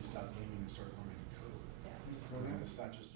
really stop gaming and start learning code. Yeah. I mean, it's not just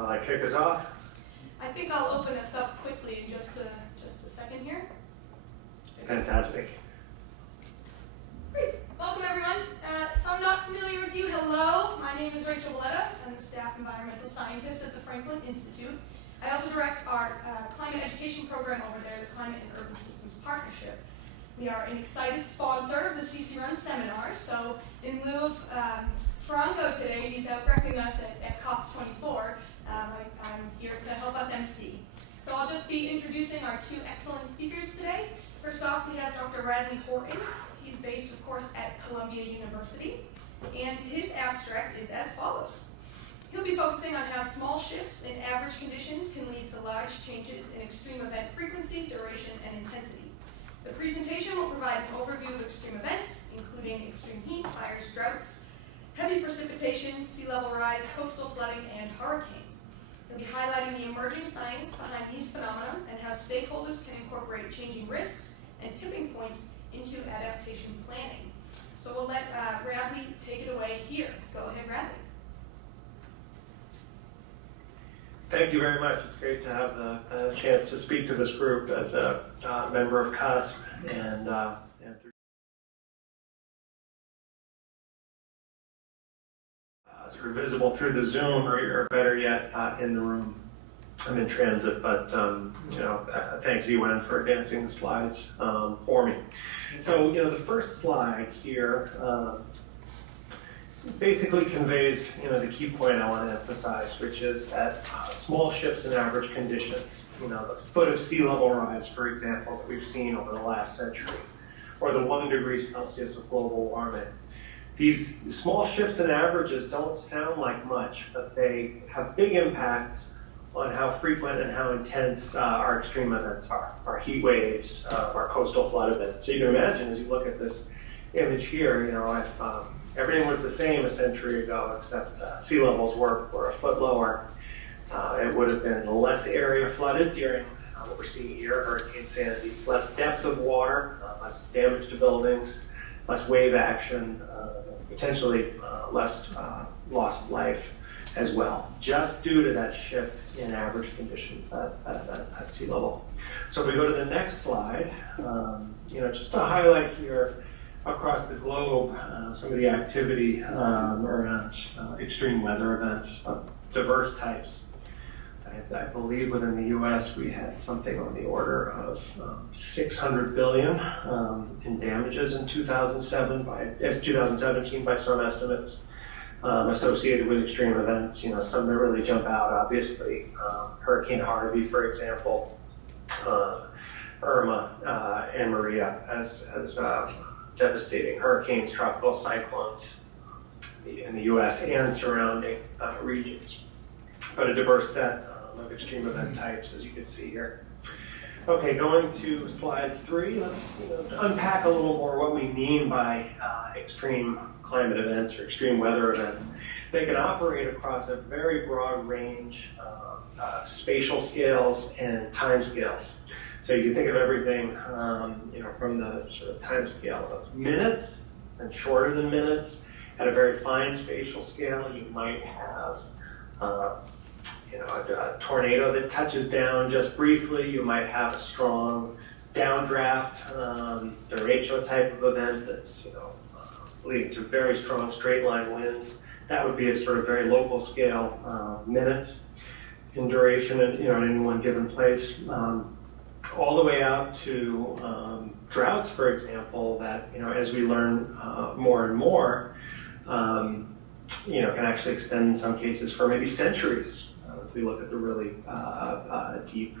Shall I kick us off? I think I'll open us up quickly in just a second here. Fantastic. Great. Welcome, everyone. If I'm not familiar with you, hello. My name is Rachel Valletta. I'm the staff environmental scientist at the Franklin Institute. I also direct our climate education program over there, the Climate and Urban Systems Partnership. We are an excited sponsor of the CC Run seminar, so in lieu of Franco today, he's out repping us at COP24. I'm here to help us MC. So I'll just be introducing our two excellent speakers today. First off, we have Dr. Radley Horton. He's based, of course, at Columbia University, and his abstract is as follows. He'll be focusing on how small shifts in average conditions can lead to large changes in extreme event frequency, duration, and intensity. The presentation will provide an overview of extreme events, including extreme heat, fires, droughts, heavy precipitation, sea level rise, coastal flooding, and hurricanes. He'll be highlighting the emerging science behind these phenomena and how stakeholders can incorporate changing risks and tipping points into adaptation planning. So we'll let Radley take it away here. Go ahead, Radley. Thank you very much. It's great to have the chance to speak to this group as a member of CUSP and sort of visible through the Zoom or better yet in the room. I'm in transit, but thanks UN for advancing the slides for me. So the first slide here basically conveys the key point I want to emphasize, which is that small shifts in average conditions, the foot of sea level rise, for example, that we've seen over the last century, or the 1 degree Celsius of global warming. These small shifts in averages don't sound like much, but they have big impacts on how frequent and how intense our extreme events are, our heat waves, our coastal flood events. So you can imagine as you look at this image here, if everything was the same a century ago, except sea levels were a foot lower, it would have been less area flooded during what we're seeing here, Hurricane Sandy, less depth of water, less damage to buildings, less wave action, potentially less lost life as well, just due to that shift in average conditions at sea level. So if we go to the next slide, just to highlight here across the globe some of the activity around extreme weather events of diverse types. I believe within the U.S. we had something on the order of $600 billion in damages in 2017 by some estimates associated with extreme events. Some that really jump out, obviously. Hurricane Harvey, for example, Irma and Maria as devastating hurricanes, tropical cyclones in the U.S. and surrounding regions, but a diverse set of extreme event types, as you can see here. Okay, going to slide 3, let's unpack a little more what we mean by extreme climate events or extreme weather events. They can operate across a very broad range of spatial scales and time scales. So you can think of everything, from the sort of time scale of minutes and shorter than minutes. At a very fine spatial scale, you might have, a tornado that touches down just briefly. You might have a strong downdraft, derecho type of event that's, leading to very strong straight line winds. That would be a sort of very local scale, minutes in duration, and in any one given place. All the way out to droughts, for example, that as we learn more and more, can actually extend in some cases for maybe centuries. If we look at the really deep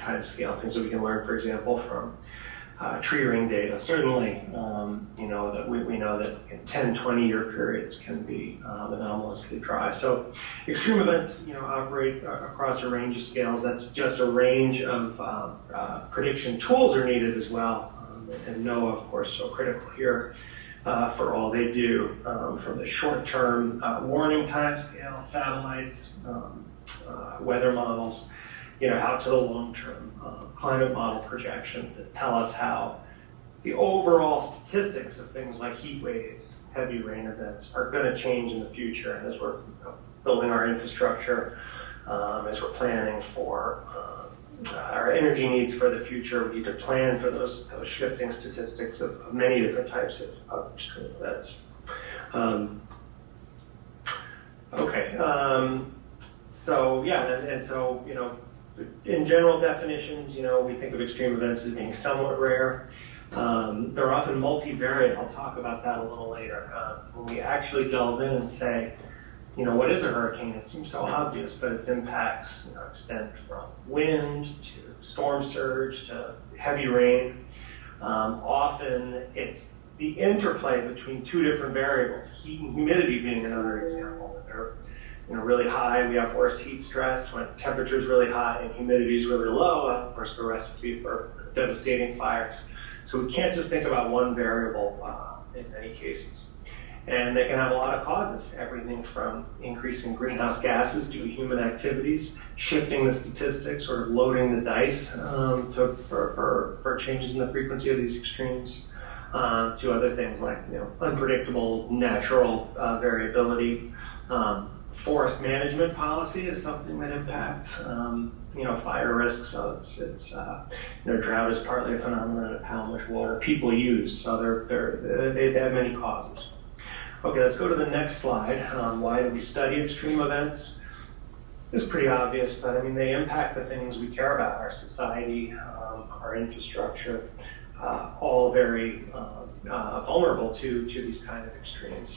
time scale, things that we can learn, for example, from tree ring data. Certainly, that we know that in 10, 20-year periods can be anomalously dry. So extreme events, operate across a range of scales. That's just a range of prediction tools are needed as well. And NOAA, of course, so critical here for all they do, from the short-term warning time scale, satellites, weather models, out to the long-term climate model projections that tell us how the overall statistics of things like heat waves, heavy rain events are going to change in the future. And as we're building our infrastructure as we're planning for our energy needs for the future. We need to plan for those shifting statistics of many different types of extreme events. So yeah, and so, you know, in general definitions, you know, we think of extreme events as being somewhat rare. They're often multivariate. I'll talk about that a little later. When we actually delve in and say, you know, what is a hurricane? It seems so obvious, but its impacts, you know, extend from wind to storm surge to heavy rain. Often it's the interplay between two different variables, heat and humidity being another example. They're, you know, really high, we have worse heat stress. When temperature is really high and humidity is really low, of course, the recipe for devastating fires. So we can't just think about one variable in many cases. And they can have a lot of causes, everything from increasing greenhouse gases due to human activities, shifting the statistics, sort of loading the dice for changes in the frequency of these extremes, to other things like, you know, unpredictable natural variability. Forest management policy is something that impacts, you know, fire risk. So it's you know, drought is partly a phenomenon of how much water people use. So they have many causes. Okay, let's go to the next slide. Why do we study extreme events? It's pretty obvious, but I mean, they impact the things we care about, our society, our infrastructure, all very vulnerable to these kind of extremes.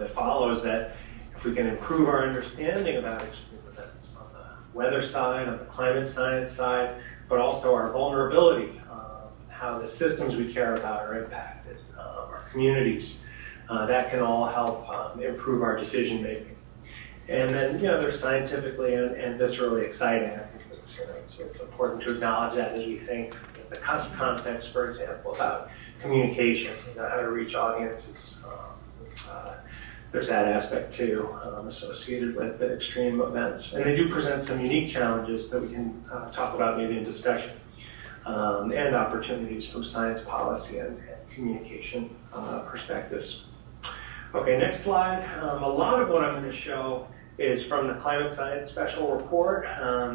It follows that if we can improve our understanding about extreme events on the weather side, on the climate science side, but also our vulnerability, how the systems we care about are impacted, our communities, that can all help improve our decision making. And then, you know, they're scientifically and viscerally exciting. I think it's important to acknowledge that as we think in the context, for example, about communication, you know, how to reach audiences. There's that aspect too, associated with the extreme events. And they do present some unique challenges that we can talk about maybe in discussion, and opportunities from science policy and communication perspectives. Okay, next slide. A lot of what I'm going to show is from the Climate Science Special Report.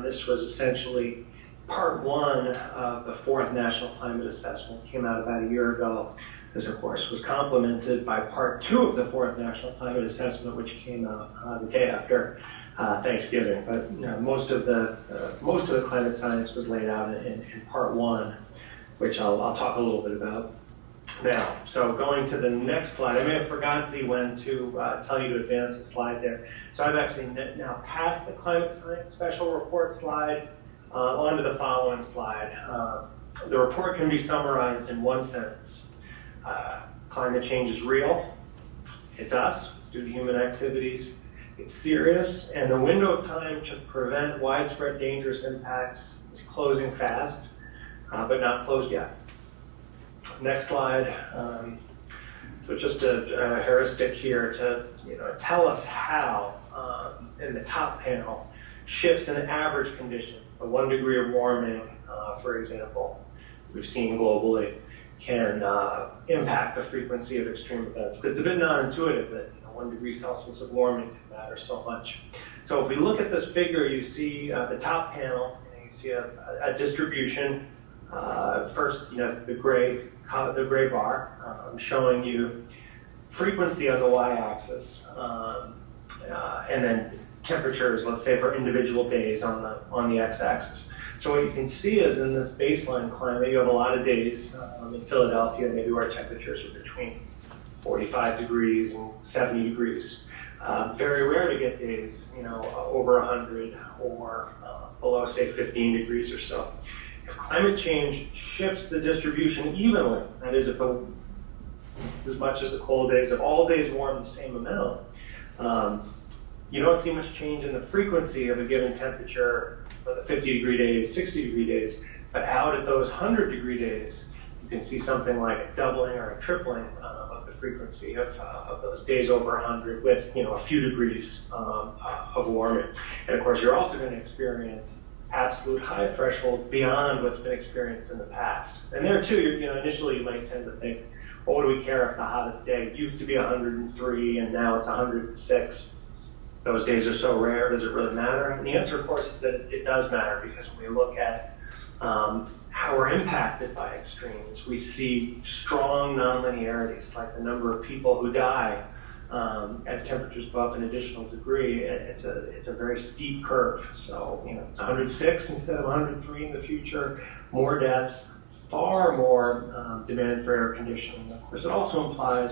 This was essentially part one of the 4th National Climate Assessment. It came out about a year ago. This, of course, was complemented by part 2 of the 4th National Climate Assessment, which came out the day after Thanksgiving. But you know, most of the climate science was laid out in part 1, which I'll talk a little bit about now. So going to the next slide, I may have forgotten when to tell you to advance the slide there. So I've actually now passed the Climate Science Special Report slide onto the following slide. The report can be summarized in one sentence. Climate change is real. It's us, due to human activities. It's serious, and the window of time to prevent widespread dangerous impacts is closing fast, but not closed yet. Next slide. So just a heuristic here to, you know, tell us how, in the top panel, shifts in average conditions, a 1 degree of warming, for example, we've seen globally, can impact the frequency of extreme events. It's a bit non-intuitive that, you know, 1 degree Celsius of warming can matter so much. So if we look at this figure, you see the top panel, and you see a distribution. First, you know, the gray bar showing you frequency on the y-axis, and then temperatures, let's say, for individual days on the x-axis. So what you can see is in this baseline climate, you have a lot of days in Philadelphia, maybe where temperatures are between 45 degrees and 70 degrees. Very rare to get days, you know, over 100 or below, say, 15 degrees or so. If climate change shifts the distribution evenly, that is, if as much as the cold days, if all days warm the same amount, you don't see much change in the frequency of a given temperature for the 50-degree days, 60-degree days, but out at those 100-degree days, you can see something like a doubling or a tripling of the frequency of those days over 100 with, you know, a few degrees of warming. And of course, you're also going to experience absolute high thresholds beyond what's been experienced in the past. And there too, you know, initially you might tend to think, well, what do we care if the hottest day used to be 103 and now it's 106? those days are so rare, does it really matter? And the answer, of course, is that it does matter, because when we look at how we're impacted by extremes, we see strong nonlinearities, like the number of people who die as temperatures go up an additional degree. It's a very steep curve. So, it's 106 instead of 103 in the future, more deaths, far more demand for air conditioning. Of course, it also implies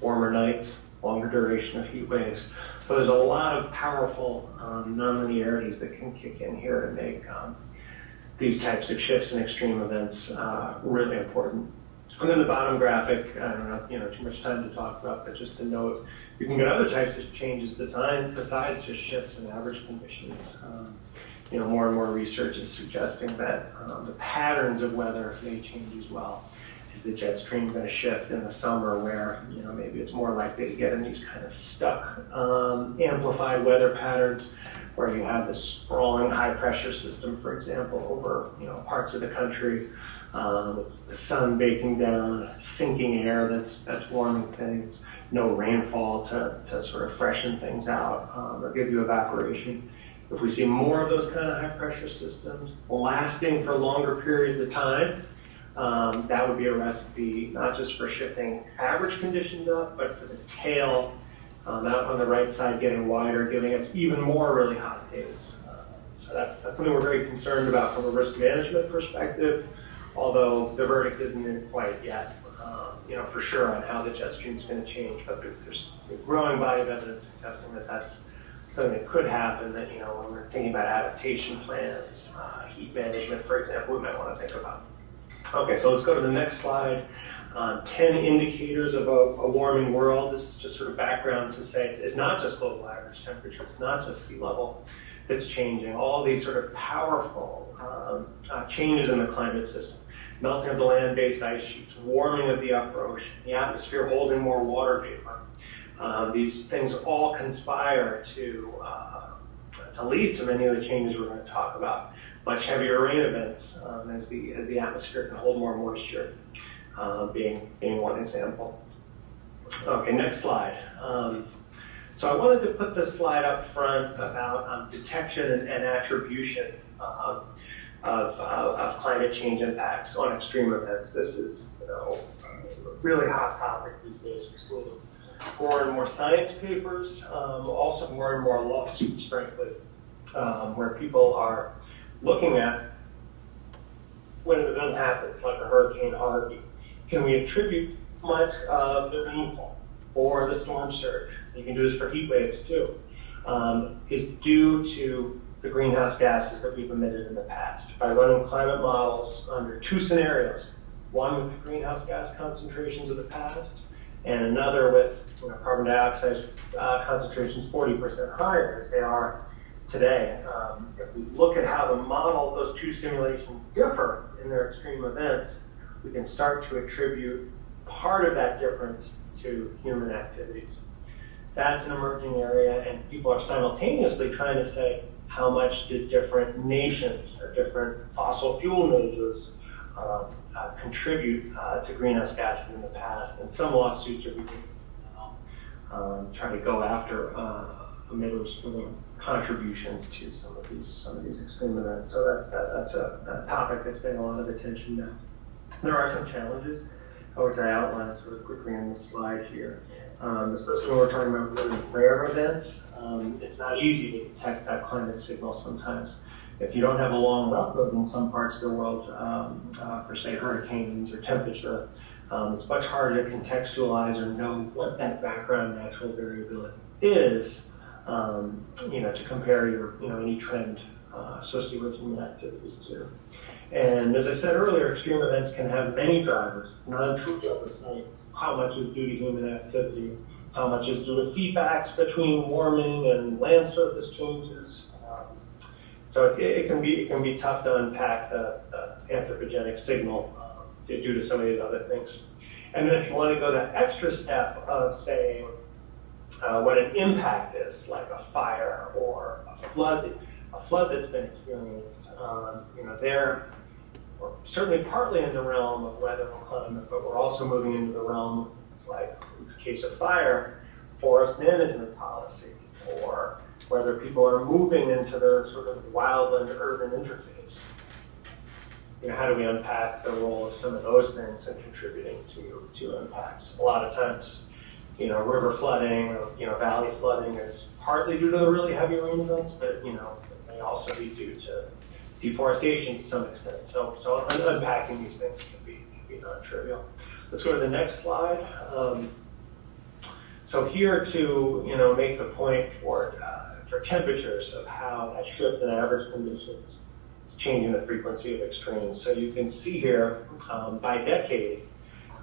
warmer nights, longer duration of heat waves. So there's a lot of powerful nonlinearities that can kick in here and make these types of shifts in extreme events really important. And then the bottom graphic, I don't have too much time to talk about, but just to note, you can get other types of changes besides just shifts in average conditions. More and more research is suggesting that the patterns of weather may change as well. Is the jet stream going to shift in the summer, where maybe it's more likely to get in these kind of stuck, amplified weather patterns, where you have this sprawling high pressure system, for example, over parts of the country, with the sun baking down, sinking air that's warming things, no rainfall to sort of freshen things out or give you evaporation. If we see more of those kind of high pressure systems lasting for longer periods of time, that would be a recipe not just for shifting average conditions up, but for the tail out on the right side getting wider, giving us even more really hot days. So that's something we're very concerned about from a risk management perspective, although the verdict isn't in quite yet, for sure on how the jet stream is going to change. But there's a growing body of evidence suggesting that that's something that could happen, that, when we're thinking about adaptation plans, heat management, for example, we might want to think about. Okay, so let's go to the next slide. 10 indicators of a warming world. This is just sort of background to say it's not just global average temperature, it's not just sea level that's changing. All these sort of powerful changes in the climate system. Melting of the land-based ice sheets, warming of the upper ocean, the atmosphere holding more water vapor. These things all conspire to lead to many of the changes we're going to talk about. Much heavier rain events as the atmosphere can hold more moisture, being one example. Okay, next slide. So I wanted to put this slide up front about detection and attribution of climate change impacts on extreme events. This is a really hot topic these days. We're seeing more and more science papers, also more and more lawsuits, frankly, where people are looking at when an event happens, like a Hurricane Harvey. Can we attribute much of the rainfall or the storm surge? You can do this for heat waves too. Is due to the greenhouse gases that we've emitted in the past. By running climate models under two scenarios, one with the greenhouse gas concentrations of the past, and another with carbon dioxide concentrations 40% higher as they are today. If we look at how the model, those two simulations differ in their extreme events, we can start to attribute part of that difference to human activities. That's an emerging area, and people are simultaneously trying to say, how much did different nations or different fossil fuel majors contribute to greenhouse gases in the past? And some lawsuits are beginning trying to go after emitters for their contributions to some of these extreme events. So that's a topic that's getting a lot of attention now. There are some challenges, which I outlined sort of quickly on this slide here. Especially when we're talking about really rare events, it's not easy to detect that climate signal sometimes. If you don't have a long route in some parts of the world for, say, hurricanes or temperature, it's much harder to contextualize or know what that background natural variability is, to compare your, any trend associated with human activities to. And as I said earlier, extreme events can have many drivers, non-true drivers, like how much is due to human activity, how much is due to feedbacks between warming and land surface changes. So it can be tough to unpack the anthropogenic signal due to some of these other things. And then if you want to go that extra step of saying what an impact is, like a fire or a flood that's been experienced, they're certainly partly in the realm of weather and climate, but we're also moving into the realm, like in the case of fire, forest management policy, or whether people are moving into the sort of wildland urban interface. How do we unpack the role of some of those things in contributing to impacts? A lot of times, river flooding, or, valley flooding is partly due to the really heavy rain events, but, it may also be due to deforestation to some extent. So unpacking these things can be non-trivial. Let's go to the next slide. So here to, make the point for temperatures of how that shift in average conditions is changing the frequency of extremes. So you can see here, by decade,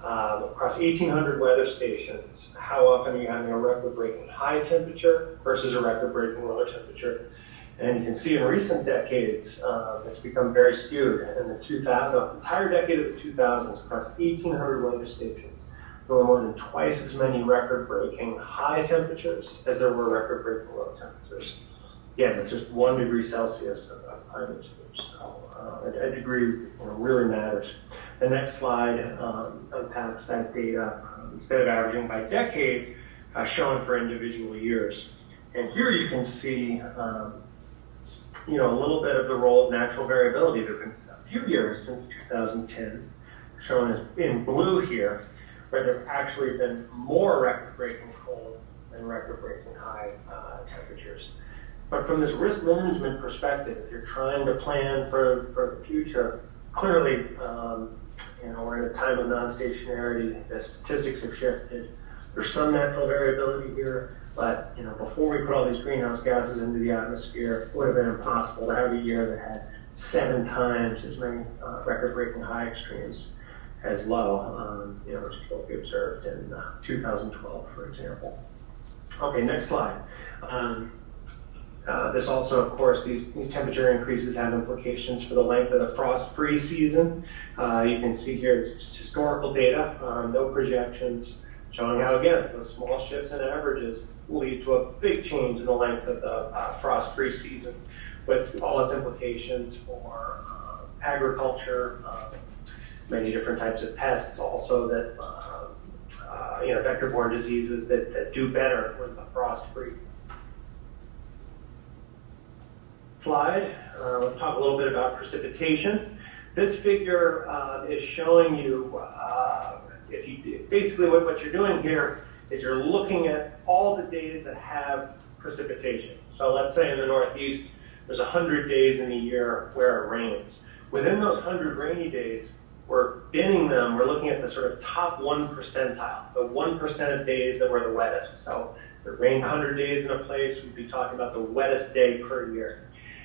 across 1,800 weather stations, how often are you having a record-breaking high temperature versus a record-breaking low temperature. And you can see in recent decades, it's become very skewed. In the entire decade of the 2000s, across 1,800 weather stations, there were more than twice as many record-breaking high temperatures as there were record-breaking low temperatures. Again, it's just 1 degree Celsius of climate change. So a degree really matters. The next slide unpacks that data instead of averaging by decade, shown for individual years. And here you can see, a little bit of the role of natural variability. There have been a few years since 2010, shown as in blue here, where there have actually been more record-breaking cold than record-breaking high temperatures. But from this risk management perspective, if you're trying to plan for the future, clearly, we're in a time of non-stationarity. The statistics have shifted. There's some natural variability here, but before we put all these greenhouse gases into the atmosphere, it would have been impossible to have a year that had 7 times as many record-breaking high extremes as low, which is what we observed in 2012, for example. Okay, next slide. This also, of course, these temperature increases have implications for the length of the frost-free season. You can see here this is historical data, no projections, showing how, again, those small shifts in averages will lead to a big change in the length of the frost-free season, with all its implications for agriculture, many different types of pests, also that, vector-borne diseases that do better with the frost-free. Slide. Let's talk a little bit about precipitation. This figure is showing you, basically what you're doing here is you're looking at all the days that have precipitation. So let's say in the Northeast, there's 100 days in a year where it rains. Within those 100 rainy days, we're binning them. We're looking at the sort of top 1 percentile, the 1% of days that were the wettest. So if it rained 100 days in a place, we'd be talking about the wettest day per year.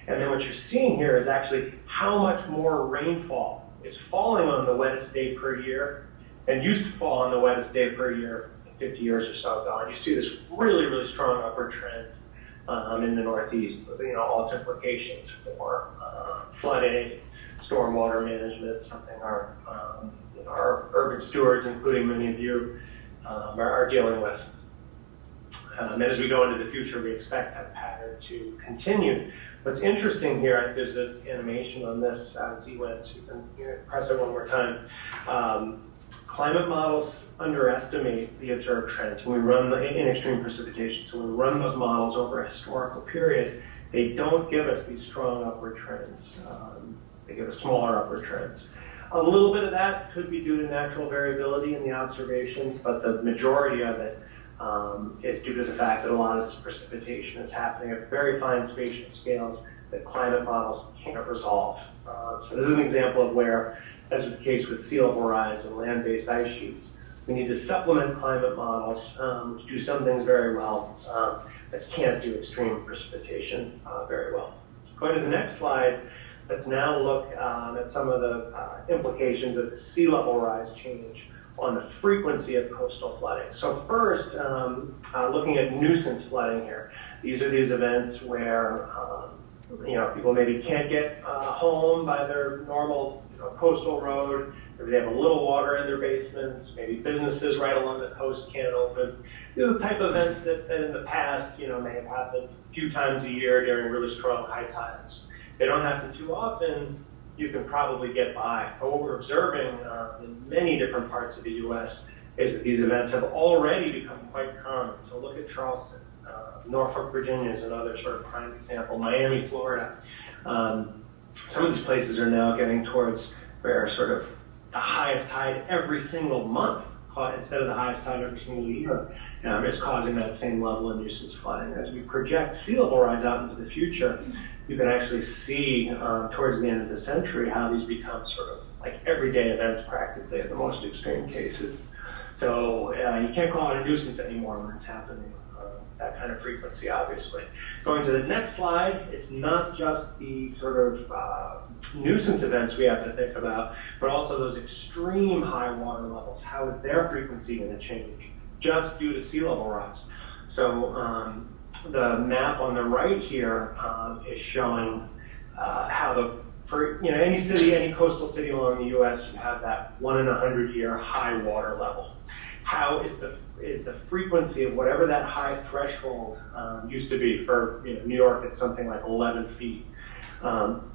And then what you're seeing here is actually how much more rainfall is falling on the wettest day per year and used to fall on the wettest day per year 50 years or so ago. And you see this really, really strong upward trend in the Northeast, with all its implications for flooding, stormwater management, something our urban stewards, including many of you, are dealing with. And as we go into the future, we expect that pattern to continue. What's interesting here, I think there's an animation on this as he went, so you can press it one more time. Climate models underestimate the observed trends. When we run in extreme precipitation, so when we run those models over a historical period, they don't give us these strong upward trends. They give us smaller upward trends. A little bit of that could be due to natural variability in the observations, but the majority of it is due to the fact that a lot of this precipitation is happening at very fine spatial scales that climate models can't resolve. So this is an example of where, as is the case with sea level rise and land-based ice sheets, we need to supplement climate models, which do some things very well, but can't do extreme precipitation very well. Going to the next slide, let's now look at some of the implications of the sea level rise change on the frequency of coastal flooding. So first, looking at nuisance flooding here. These are these events where people maybe can't get home by their normal coastal road. Maybe they have a little water in their basements. Maybe businesses right along the coast can't open. These are the type of events that in the past, may have happened a few times a year during really strong high tides. They don't happen too often. You can probably get by. But what we're observing in many different parts of the U.S. is that these events have already become quite common. So look at Charleston. Norfolk, Virginia is another sort of prime example. Miami, Florida. Some of these places are now getting towards where sort of the highest tide every single month, instead of the highest tide every single year, is causing that same level of nuisance flooding. As we project sea level rise out into the future, you can actually see towards the end of the century how these become sort of like everyday events practically at the most extreme cases. So you can't call it a nuisance anymore when it's happening that kind of frequency, obviously. Going to the next slide, it's not just the sort of nuisance events we have to think about, but also those extreme high water levels. How is their frequency going to change just due to sea level rise? So the map on the right here is showing how for any city, any coastal city along the U.S., you have that 1 in 100 year high water level. How is the frequency of whatever that high threshold used to be for New York? It's something like 11 feet,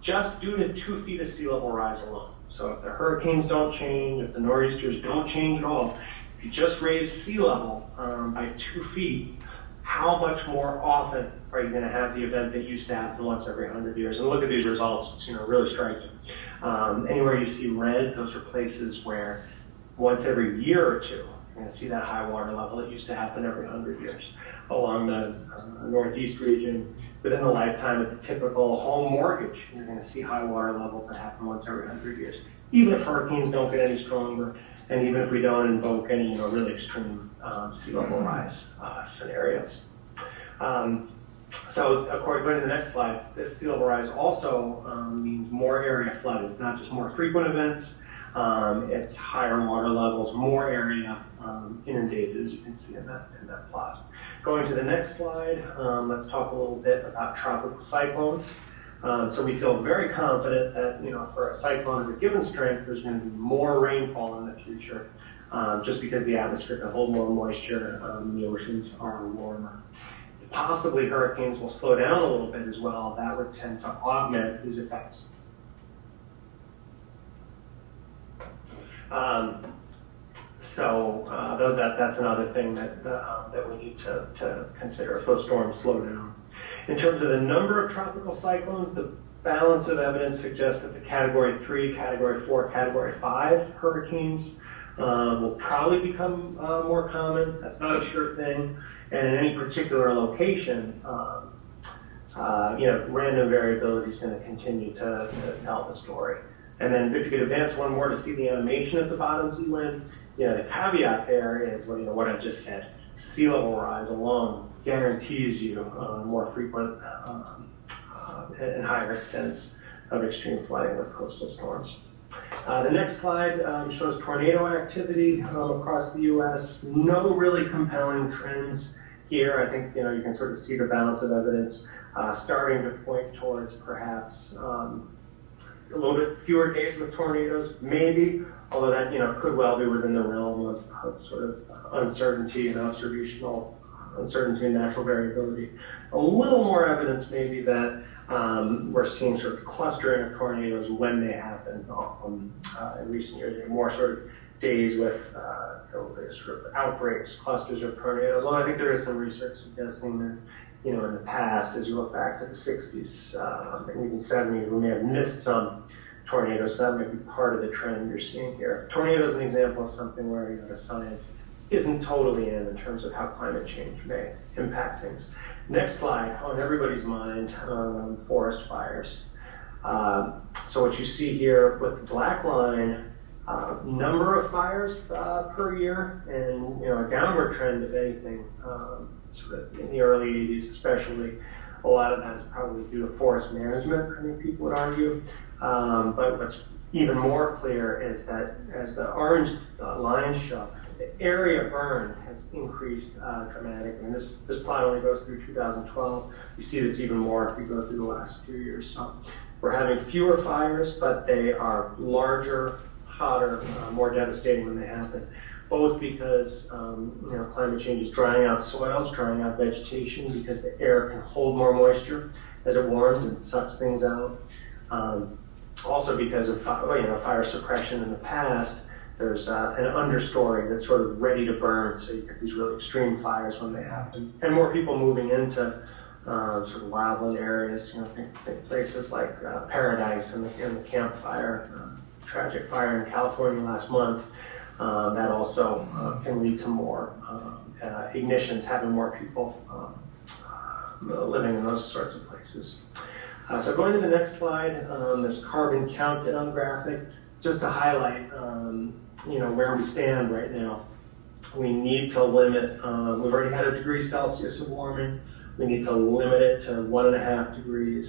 just due to 2 feet of sea level rise alone. So if the hurricanes don't change, if the nor'easters don't change at all, if you just raise sea level by 2 feet, how much more often are you going to have the event that used to happen once every 100 years? And look at these results; it's really striking. Anywhere you see red, those are places where once every year or two, you're going to see that high water level that used to happen every 100 years. Along the Northeast region, within the lifetime of the typical home mortgage, you're going to see high water levels that happen once every 100 years. Even if hurricanes don't get any stronger, and even if we don't invoke any really extreme sea level rise scenarios. So, according to the next slide, this sea level rise also means more area flooded, not just more frequent events. It's higher water levels, more area inundated, as you can see in that plot. Going to the next slide, let's talk a little bit about tropical cyclones. So we feel very confident that for a cyclone of a given strength, there's going to be more rainfall in the future, just because the atmosphere can hold more moisture, and the oceans are warmer. Possibly hurricanes will slow down a little bit as well. That would tend to augment these effects. That's another thing that we need to consider if those storms slow down. In terms of the number of tropical cyclones, the balance of evidence suggests that the Category 3, Category 4, Category 5 hurricanes will probably become more common. That's not a sure thing. And in any particular location, random variability is going to continue to tell the story. And then if you could advance one more to see the animation at the bottom, see when, the caveat there is what I just said. Sea level rise alone guarantees you more frequent and higher extents of extreme flooding with coastal storms. The next slide shows tornado activity across the U.S. No really compelling trends here. I think you can sort of see the balance of evidence starting to point towards perhaps a little bit fewer days with tornadoes, maybe, although that could well be within the realm of sort of uncertainty and observational uncertainty and natural variability. A little more evidence maybe that we're seeing sort of clustering of tornadoes when they happen in recent years. More sort of days with sort of outbreaks, clusters of tornadoes. Well, I think there is some research suggesting that in the past, as you look back to the 60s and even 70s, we may have missed some tornadoes. So that might be part of the trend you're seeing here. Tornado is an example of something where the science isn't totally in terms of how climate change may impact things. Next slide, on everybody's mind, forest fires. So what you see here with the black line, number of fires per year, and a downward trend, if anything, sort of in the early 80s especially. A lot of that is probably due to forest management, I think people would argue. But what's even more clear is that as the orange lines show, the area burned has increased dramatically. And this plot only goes through 2012. You see this even more if you go through the last few years. So we're having fewer fires, but they are larger, hotter, more devastating when they happen. Both because climate change is drying out soils, drying out vegetation, because the air can hold more moisture as it warms and sucks things out. Also because of fire suppression in the past, there's an understory that's sort of ready to burn, so you get these really extreme fires when they happen. And more people moving into sort of wildland areas, think places like Paradise and the Camp Fire, tragic fire in California last month. That also can lead to more ignitions, having more people living in those sorts of places. So going to the next slide, this carbon countdown graphic, just to highlight, where we stand right now. We need to limit, we've already had 1 degree Celsius of warming. We need to limit it to 1.5 degrees.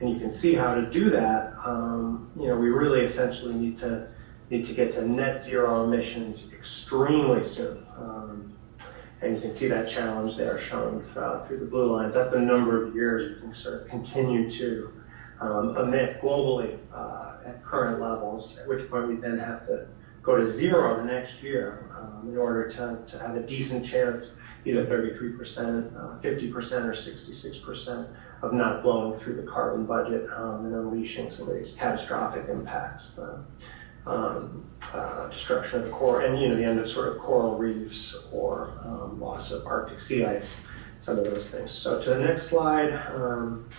And you can see how to do that. We really essentially need to get to net zero emissions extremely soon. And you can see that challenge there shown through the blue lines. That's the number of years you can sort of continue to emit globally at current levels, at which point we then have to go to zero the next year in order to have a decent chance, either 33%, 50%, or 66% of not blowing through the carbon budget and unleashing some of these catastrophic impacts. Destruction of the coral, and the end of sort of coral reefs or loss of Arctic sea ice, some of those things. So to the next slide,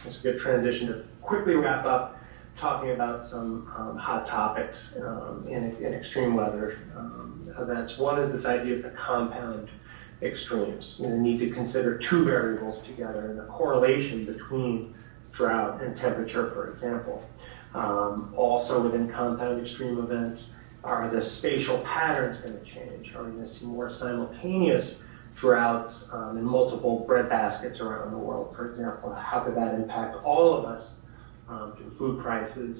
it's a good transition to quickly wrap up talking about some hot topics in extreme weather events. One is this idea of the compound extremes. You need to consider two variables together and the correlation between drought and temperature, for example. Also within compound extreme events, are the spatial patterns going to change? Are we going to see more simultaneous droughts in multiple breadbaskets around the world, for example? How could that impact all of us through food prices,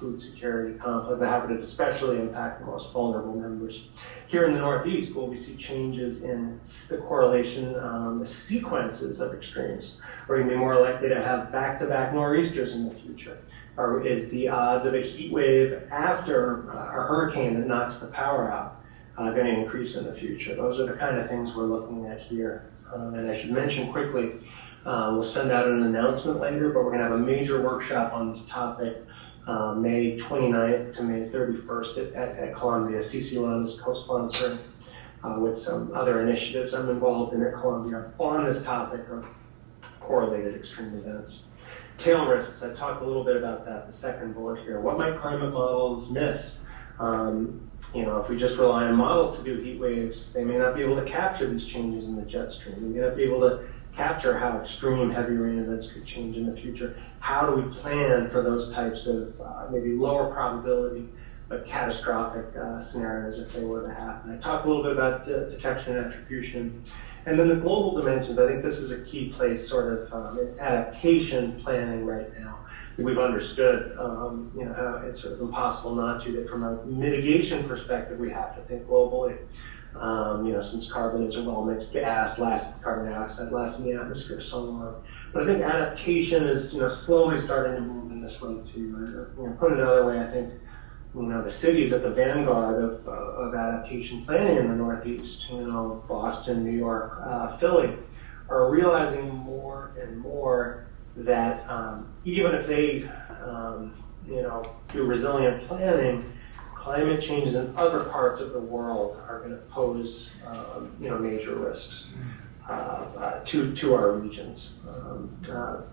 food security, conflict? How could it especially impact the most vulnerable members? Here in the Northeast, will we see changes in the correlation, the sequences of extremes? Are we going to be more likely to have back-to-back nor'easters in the future? Or is the odds of a heat wave after a hurricane that knocks the power out going to increase in the future? Those are the kind of things we're looking at here. And I should mention quickly, we'll send out an announcement later, but we're going to have a major workshop on this topic May 29th to May 31st at Columbia. CCLM is co-sponsoring with some other initiatives I'm involved in at Columbia on this topic of correlated extreme events. Tail risks, I talked a little bit about that, the second bullet here. What might climate models miss? If we just rely on models to do heat waves, they may not be able to capture these changes in the jet stream. They may not be able to capture how extreme heavy rain events could change in the future. How do we plan for those types of maybe lower probability but catastrophic scenarios if they were to happen? I talked a little bit about detection and attribution. And then the global dimensions, I think this is a key place sort of in adaptation planning right now. We've understood, how it's sort of impossible not to, that from a mitigation perspective, we have to think globally. Since carbon is a well-mixed gas, carbon dioxide lasts in the atmosphere so long. But I think adaptation is, slowly starting to move in this way too. Put it another way, I think, the cities at the vanguard of adaptation planning in the Northeast, Boston, New York, Philly, are realizing more and more that even if they, do resilient planning, climate changes in other parts of the world are going to pose, major risks to our regions,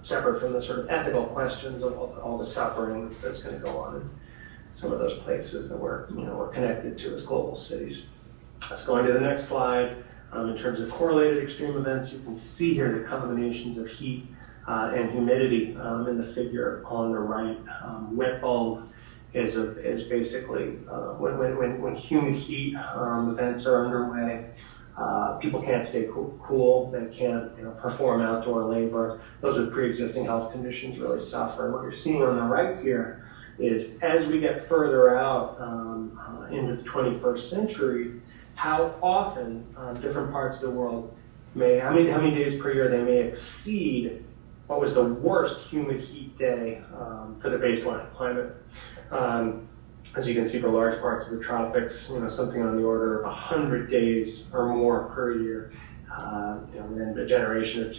separate from the sort of ethical questions of all the suffering that's going to go on in some of those places that we're connected to as global cities. Let's go on to the next slide. In terms of correlated extreme events, you can see here the combinations of heat and humidity in the figure on the right. Wet bulb is basically when humid heat events are underway. People can't stay cool. They can't perform outdoor labor. Those with pre-existing health conditions really suffer. And what you're seeing on the right here is as we get further out into the 21st century, how often different parts of the world how many days per year they may exceed what was the worst humid heat day for the baseline climate. As you can see, for large parts of the tropics, something on the order of 100 days or more per year, and a generation or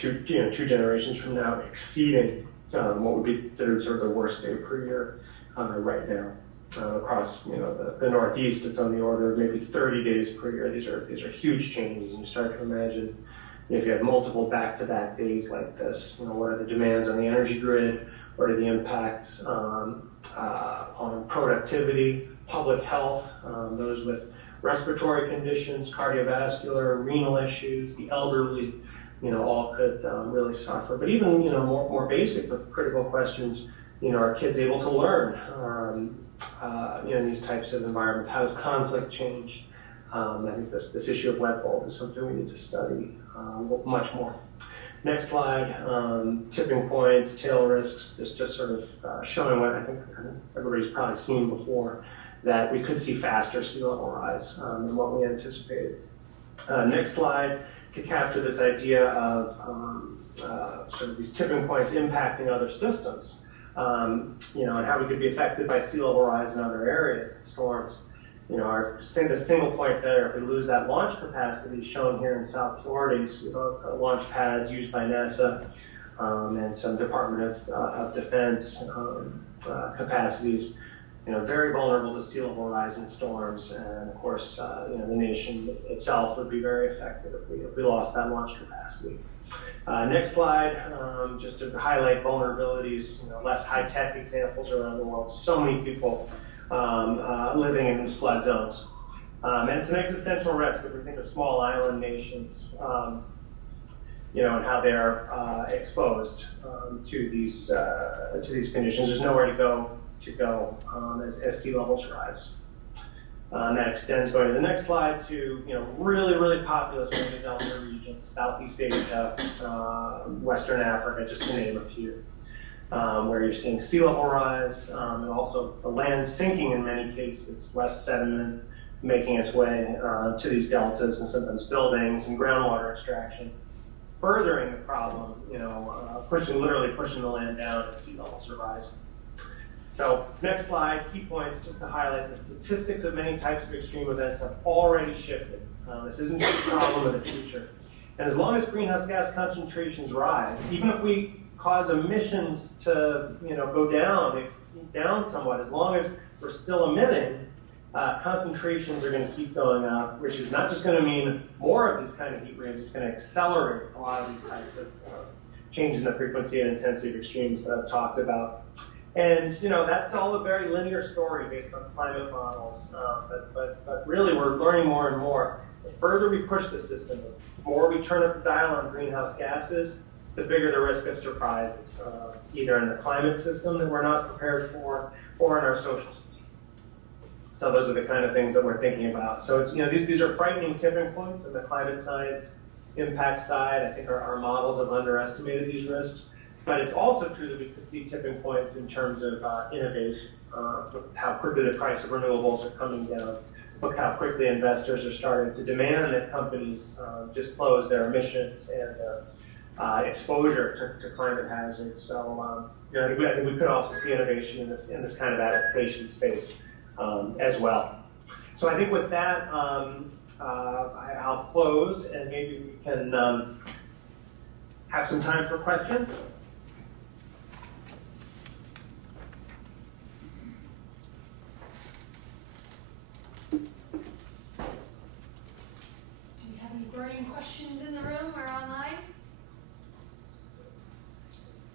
two generations from now exceeding what would be considered sort of the worst day per year right now. across, the Northeast, it's on the order of maybe 30 days per year. These are huge changes, and you start to imagine if you have multiple back-to-back days like this, what are the demands on the energy grid? What are the impacts on productivity, public health, those with respiratory conditions, cardiovascular, renal issues, the elderly, all could really suffer. But even, more basic but critical questions, are kids able to learn, in these types of environments? How does conflict change? I think this issue of lead bulb is something we need to study much more. Next slide, tipping points, tail risks, just sort of showing what I think everybody's probably seen before, that we could see faster sea level rise than what we anticipated. Next slide, to capture this idea of sort of these tipping points impacting other systems, and how we could be affected by sea level rise in other areas, storms. The single point there, if we lose that launch capacity shown here in South Florida, you see launch pads used by NASA and some Department of Defense capacities, very vulnerable to sea level rise and storms. And of course, the nation itself would be very affected if we lost that launch capacity. Next slide, just to highlight vulnerabilities, less high-tech examples around the world. So many people living in these flood zones. And it's an existential risk if we think of small island nations, and how they're exposed to these conditions. There's nowhere to go as sea levels rise. That extends, going to the next slide, to really, really populous Rainy Delta regions, Southeast Asia, Western Africa, just to name a few, where you're seeing sea level rise, and also the land sinking in many cases, less sediment making its way to these deltas and sometimes buildings and groundwater extraction, furthering the problem, literally pushing the land down as sea levels are rising. So next slide, key points just to highlight the statistics of many types of extreme events have already shifted. This isn't just a problem of the future. And as long as greenhouse gas concentrations rise, even if we cause emissions to go down somewhat, as long as we're still emitting, concentrations are going to keep going up, which is not just going to mean more of these kind of heat waves, it's going to accelerate a lot of these types of changes in the frequency and intensity of extremes that I've talked about. And, that's all a very linear story based on climate models. But really, we're learning more and more. The further we push the system, the more we turn up the dial on greenhouse gases, the bigger the risk of surprises, either in the climate system that we're not prepared for, or in our social system. So those are the kind of things that we're thinking about. So it's, these are frightening tipping points on the climate science impact side. I think our models have underestimated these risks. But it's also true that we could see tipping points in terms of innovation, how quickly the price of renewables are coming down. Look how quickly investors are starting to demand that companies disclose their emissions and exposure to climate hazards. So I think we could also see innovation in this kind of adaptation space as well. So I think with that, I'll close, and maybe we can have some time for questions. Burning questions in the room or online?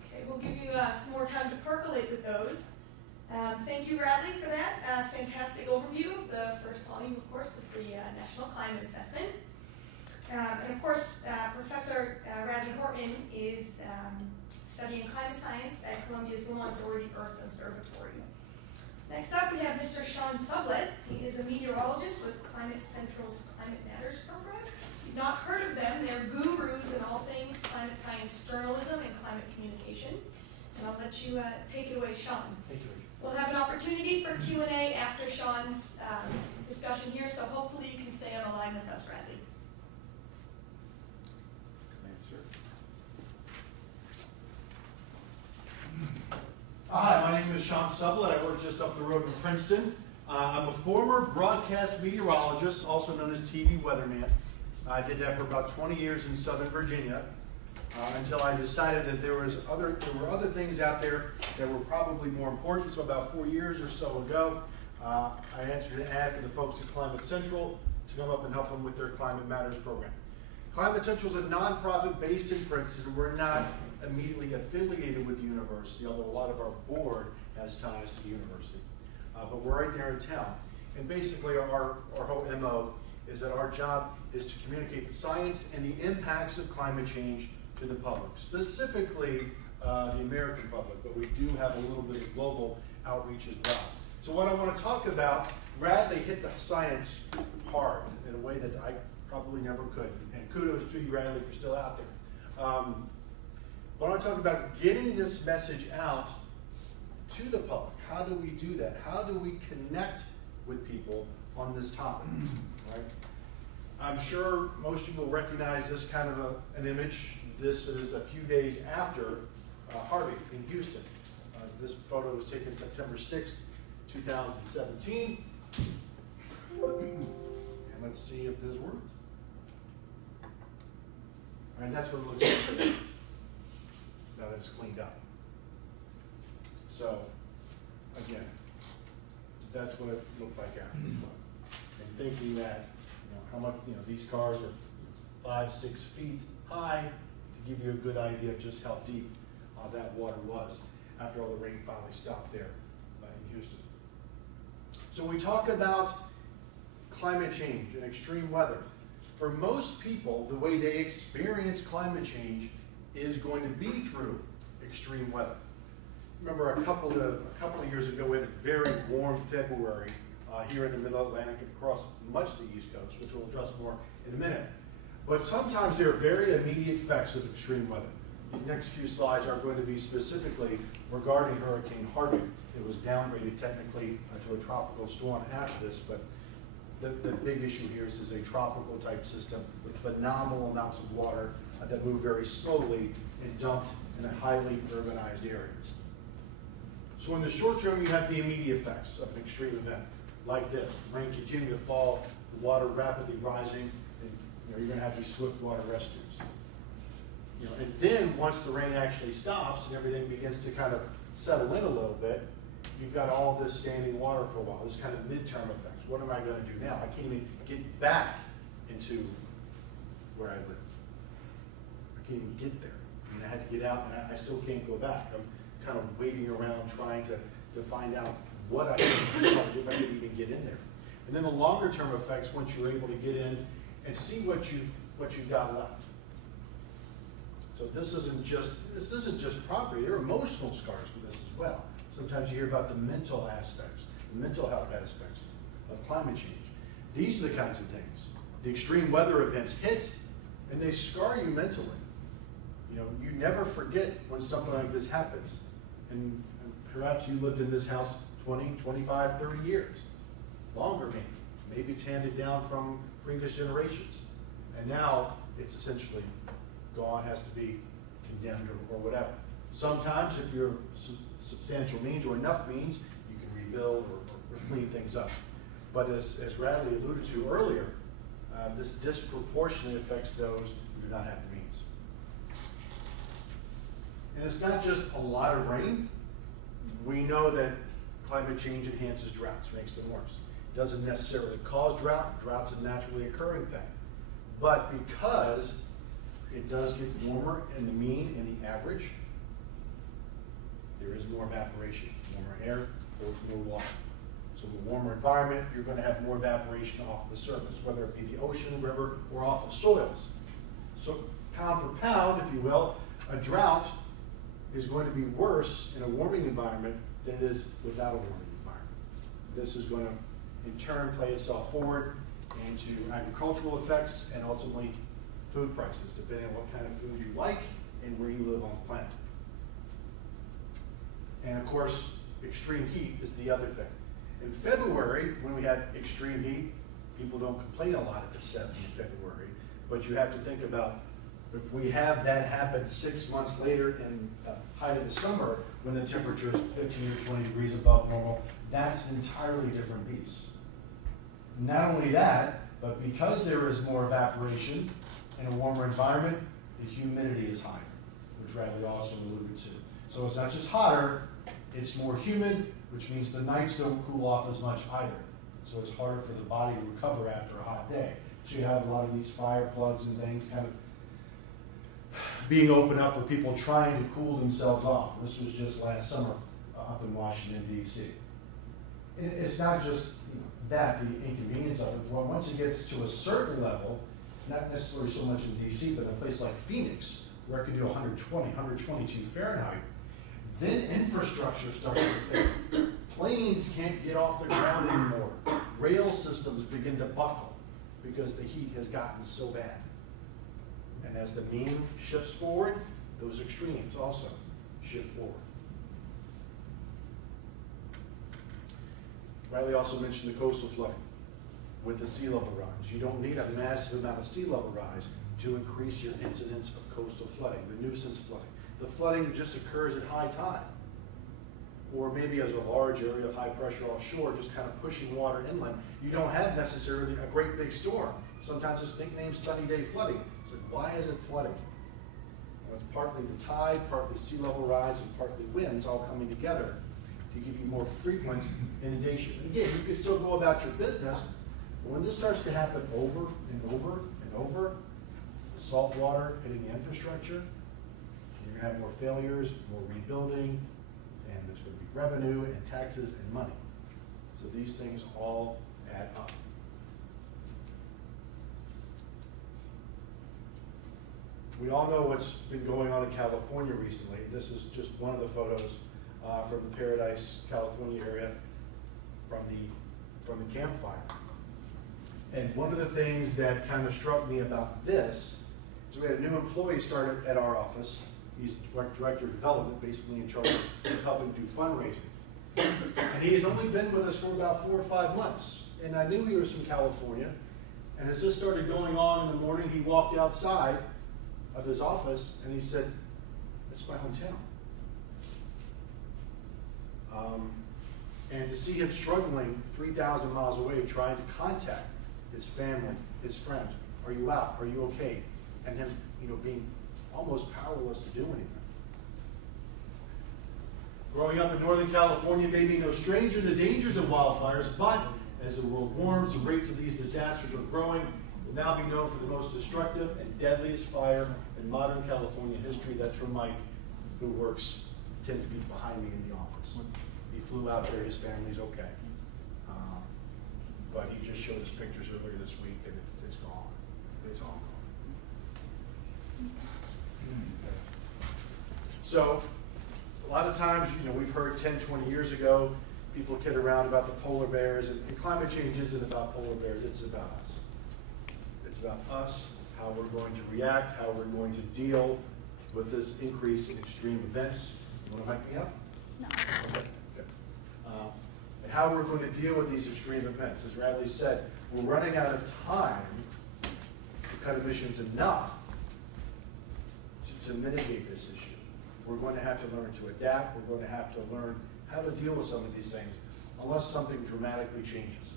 Okay, we'll give you some more time to percolate with those. Thank you, Radley, for that fantastic overview of the first volume, of course, of the National Climate Assessment. And of course, Professor Radley Horton is studying climate science at Columbia's Lamont-Doherty Earth Observatory. Next up, we have Mr. Sean Sublette. He is a meteorologist with Climate Central's Climate Matters program. If you've not heard of them, they're gurus in all things climate science journalism and climate communication. And I'll let you take it away, Sean. Thank you. We'll have an opportunity for Q&A after Sean's discussion here, so hopefully you can stay on the line with us, Radley. Hi, my name is Sean Sublette. I work just up the road in Princeton. I'm a former broadcast meteorologist, also known as TV weatherman. I did that for about 20 years in Southern Virginia until I decided that there were other things out there that were probably more important. So about 4 years or so ago, I answered an ad for the folks at Climate Central to come up and help them with their Climate Matters program. Climate Central is a nonprofit based in Princeton. We're not immediately affiliated with the university, although a lot of our board has ties to the university. But we're right there in town. And basically our whole MO is that our job is to communicate the science and the impacts of climate change to the public, specifically the American public, but we do have a little bit of global outreach as well. So what I want to talk about, Radley hit the science hard in a way that I probably never could. And kudos to you, Radley, for still out there. But I want to talk about getting this message out to the public. How do we do that? How do we connect with people on this topic? Right? I'm sure most of you will recognize this kind of an image. This is a few days after Harvey in Houston. This photo was taken September 6th, 2017. And let's see if this works. All right, that's what it looks like today. Now that it's cleaned up. So, again, that's what it looked like after the flood. And thinking that, how much, these cars are 5-6 feet high, to give you a good idea of just how deep that water was after all the rain finally stopped there in Houston. So we talk about climate change and extreme weather. For most people, the way they experience climate change is going to be through extreme weather. Remember a couple of years ago, we had a very warm February here in the Middle Atlantic and across much of the East Coast, which we'll address more in a minute. But sometimes there are very immediate effects of extreme weather. These next few slides are going to be specifically regarding Hurricane Harvey. It was downgraded technically to a tropical storm after this, but the big issue here is a tropical type system with phenomenal amounts of water that move very slowly and dumped in highly urbanized areas. So in the short term, you have the immediate effects of an extreme event like this. The rain continuing to fall, the water rapidly rising, and you're going to have these swift water rescues. And then once the rain actually stops and everything begins to kind of settle in a little bit, you've got all this standing water for a while, this kind of midterm effects. What am I going to do now? I can't even get back into where I live. I can't even get there. I had to get out, and I still can't go back. I'm kind of waiting around trying to find out what I can do, if I can even get in there. And then the longer term effects, once you're able to get in and see what you've got left. So this isn't just property. There are emotional scars for this as well. Sometimes you hear about the mental aspects, the mental health aspects of climate change. These are the kinds of things. The extreme weather events hit, and they scar you mentally. You never forget when something like this happens. And perhaps you lived in this house 20, 25, 30 years. Longer maybe. Maybe it's handed down from previous generations. And now it's essentially gone, has to be condemned or whatever. Sometimes if you're substantial means or enough means, you can rebuild or clean things up. But as Radley alluded to earlier, this disproportionately affects those who do not have the means. And it's not just a lot of rain. We know that climate change enhances droughts, makes them worse. It doesn't necessarily cause drought. Drought's a naturally occurring thing. But because it does get warmer in the mean and the average, there is more evaporation. Warmer air holds more water. So in a warmer environment, you're going to have more evaporation off of the surface, whether it be the ocean, river, or off of soils. So pound for pound, if you will, a drought is going to be worse in a warming environment than it is without a warming environment. This is going to, in turn, play itself forward into agricultural effects and ultimately food prices, depending on what kind of food you like and where you live on the planet. And of course, extreme heat is the other thing. In February, when we have extreme heat, people don't complain a lot if it's 70 in February, but you have to think about if we have that happen 6 months later in the height of the summer, when the temperature is 15 or 20 degrees above normal, that's an entirely different beast. Not only that, but because there is more evaporation in a warmer environment, the humidity is higher, which Radley also alluded to. So it's not just hotter, it's more humid, which means the nights don't cool off as much either. So it's harder for the body to recover after a hot day. So you have a lot of these fire plugs and things kind of being opened up for people trying to cool themselves off. This was just last summer up in Washington, D.C. It's not just that, the inconvenience of it. Well, once it gets to a certain level, not necessarily so much in D.C., but in a place like Phoenix, where it can do 120, 122 Fahrenheit, then infrastructure starts to fail. Planes can't get off the ground anymore. Rail systems begin to buckle because the heat has gotten so bad. And as the mean shifts forward, those extremes also shift forward. Radley also mentioned the coastal flooding with the sea level rise. You don't need a massive amount of sea level rise to increase your incidence of coastal flooding, the nuisance flooding, the flooding that just occurs at high tide, or maybe as a large area of high pressure offshore, just kind of pushing water inland. You don't have necessarily a great big storm. Sometimes it's nicknamed sunny day flooding. So why is it flooding? Well, it's partly the tide, partly sea level rise, and partly winds all coming together to give you more frequent inundation. And again, you can still go about your business, but when this starts to happen over and over and over, the salt water hitting the infrastructure, you're going to have more failures, more rebuilding, and there's going to be revenue and taxes and money. So these things all add up. We all know what's been going on in California recently. This is just one of the photos from the Paradise, California area from the campfire. And one of the things that kind of struck me about this is we had a new employee started at our office. He's director of development, basically in charge of helping do fundraising. And he's only been with us for about 4 or 5 months. And I knew he was from California. And as this started going on in the morning, he walked outside of his office and he said, "It's my hometown." And to see him struggling 3,000 miles away, trying to contact his family, his friends, "Are you out? Are you okay?" And him, being almost powerless to do anything. Growing up in Northern California may be no stranger to the dangers of wildfires, but as the world warms, the rates of these disasters are growing. Will now be known for the most destructive and deadliest fire in modern California history. That's from Mike, who works 10 feet behind me in the office. He flew out there, his family's okay. But he just showed us pictures earlier this week, and it's gone. It's all gone. So, a lot of times, we've heard 10, 20 years ago, people kid around about the polar bears, and climate change isn't about polar bears, it's about us. It's about us, how we're going to react, how we're going to deal with this increase in extreme events. You want to mic me up? No. Okay. Good. And how we're going to deal with these extreme events. As Radley said, we're running out of time to cut emissions enough to mitigate this issue. We're going to have to learn to adapt. We're going to have to learn how to deal with some of these things, unless something dramatically changes.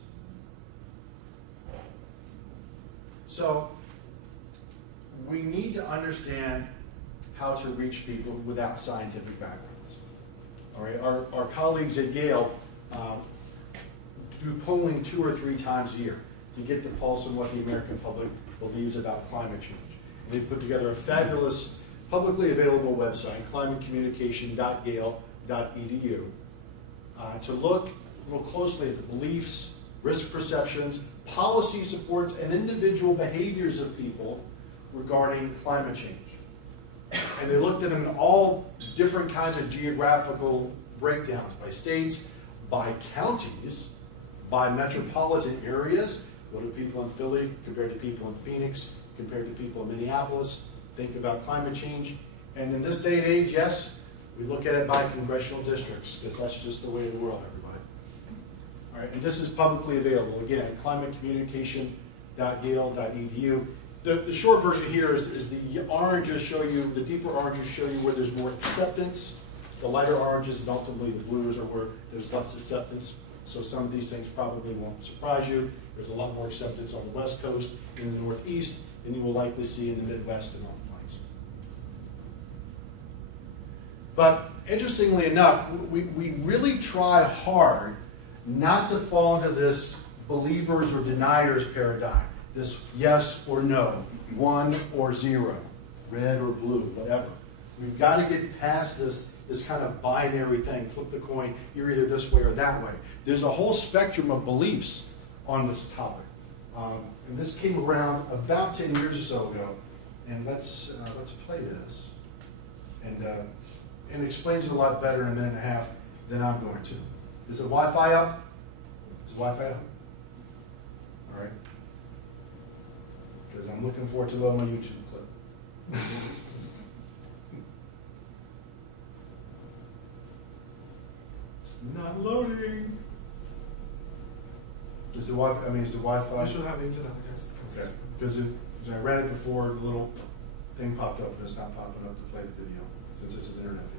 So, we need to understand how to reach people without scientific backgrounds. All right, our colleagues at Yale do polling 2 or 3 times a year to get the pulse on what the American public believes about climate change. And they've put together a fabulous publicly available website, climatecommunication.yale.edu, to look more closely at the beliefs, risk perceptions, policy supports, and individual behaviors of people regarding climate change. And they looked at them in all different kinds of geographical breakdowns, by states, by counties, by metropolitan areas. What do people in Philly compared to people in Phoenix, compared to people in Minneapolis think about climate change? And in this day and age, yes, we look at it by congressional districts, because that's just the way of the world, everybody. All right, and this is publicly available, again, at climatecommunication.yale.edu. The short version here is the oranges show you, the deeper oranges show you where there's more acceptance. The lighter oranges and ultimately the blues are where there's less acceptance. So some of these things probably won't surprise you. There's a lot more acceptance on the West Coast and in the Northeast than you will likely see in the Midwest and on the Plains. But interestingly enough, we really try hard not to fall into this believers or deniers paradigm. This yes or no, 1 or 0, red or blue, whatever. We've got to get past this kind of binary thing. Flip the coin, you're either this way or that way. There's a whole spectrum of beliefs on this topic. And this came around about 10 years or so ago. And let's play this. And it explains it a lot better in a minute and a half than I'm going to. Is the Wi-Fi up? Is the Wi-Fi up? All right. Because I'm looking forward to load my YouTube clip. It's not loading. Is the Wi-Fi? Is the Wi-Fi? You should have internet against Okay. Because I read it before, the little thing popped up, and it's not popping up to play the video since it's an internet video.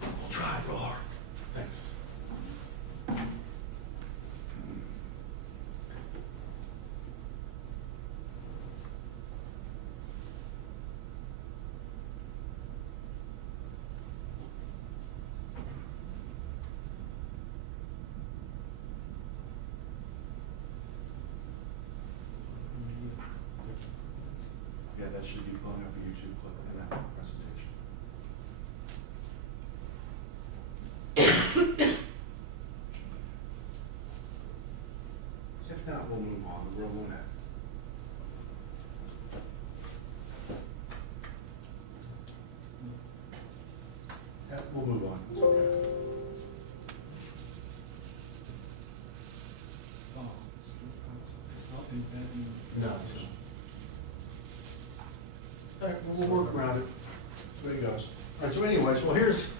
We'll try real hard. Thanks. Yeah, that should be pulling up a YouTube clip in that presentation. If not, we'll move on. We'll move on. Yeah, we'll move on. It's okay. Oh, it's not embedding. No. All right, we'll work around it. There it goes. All right, so anyways, well, here's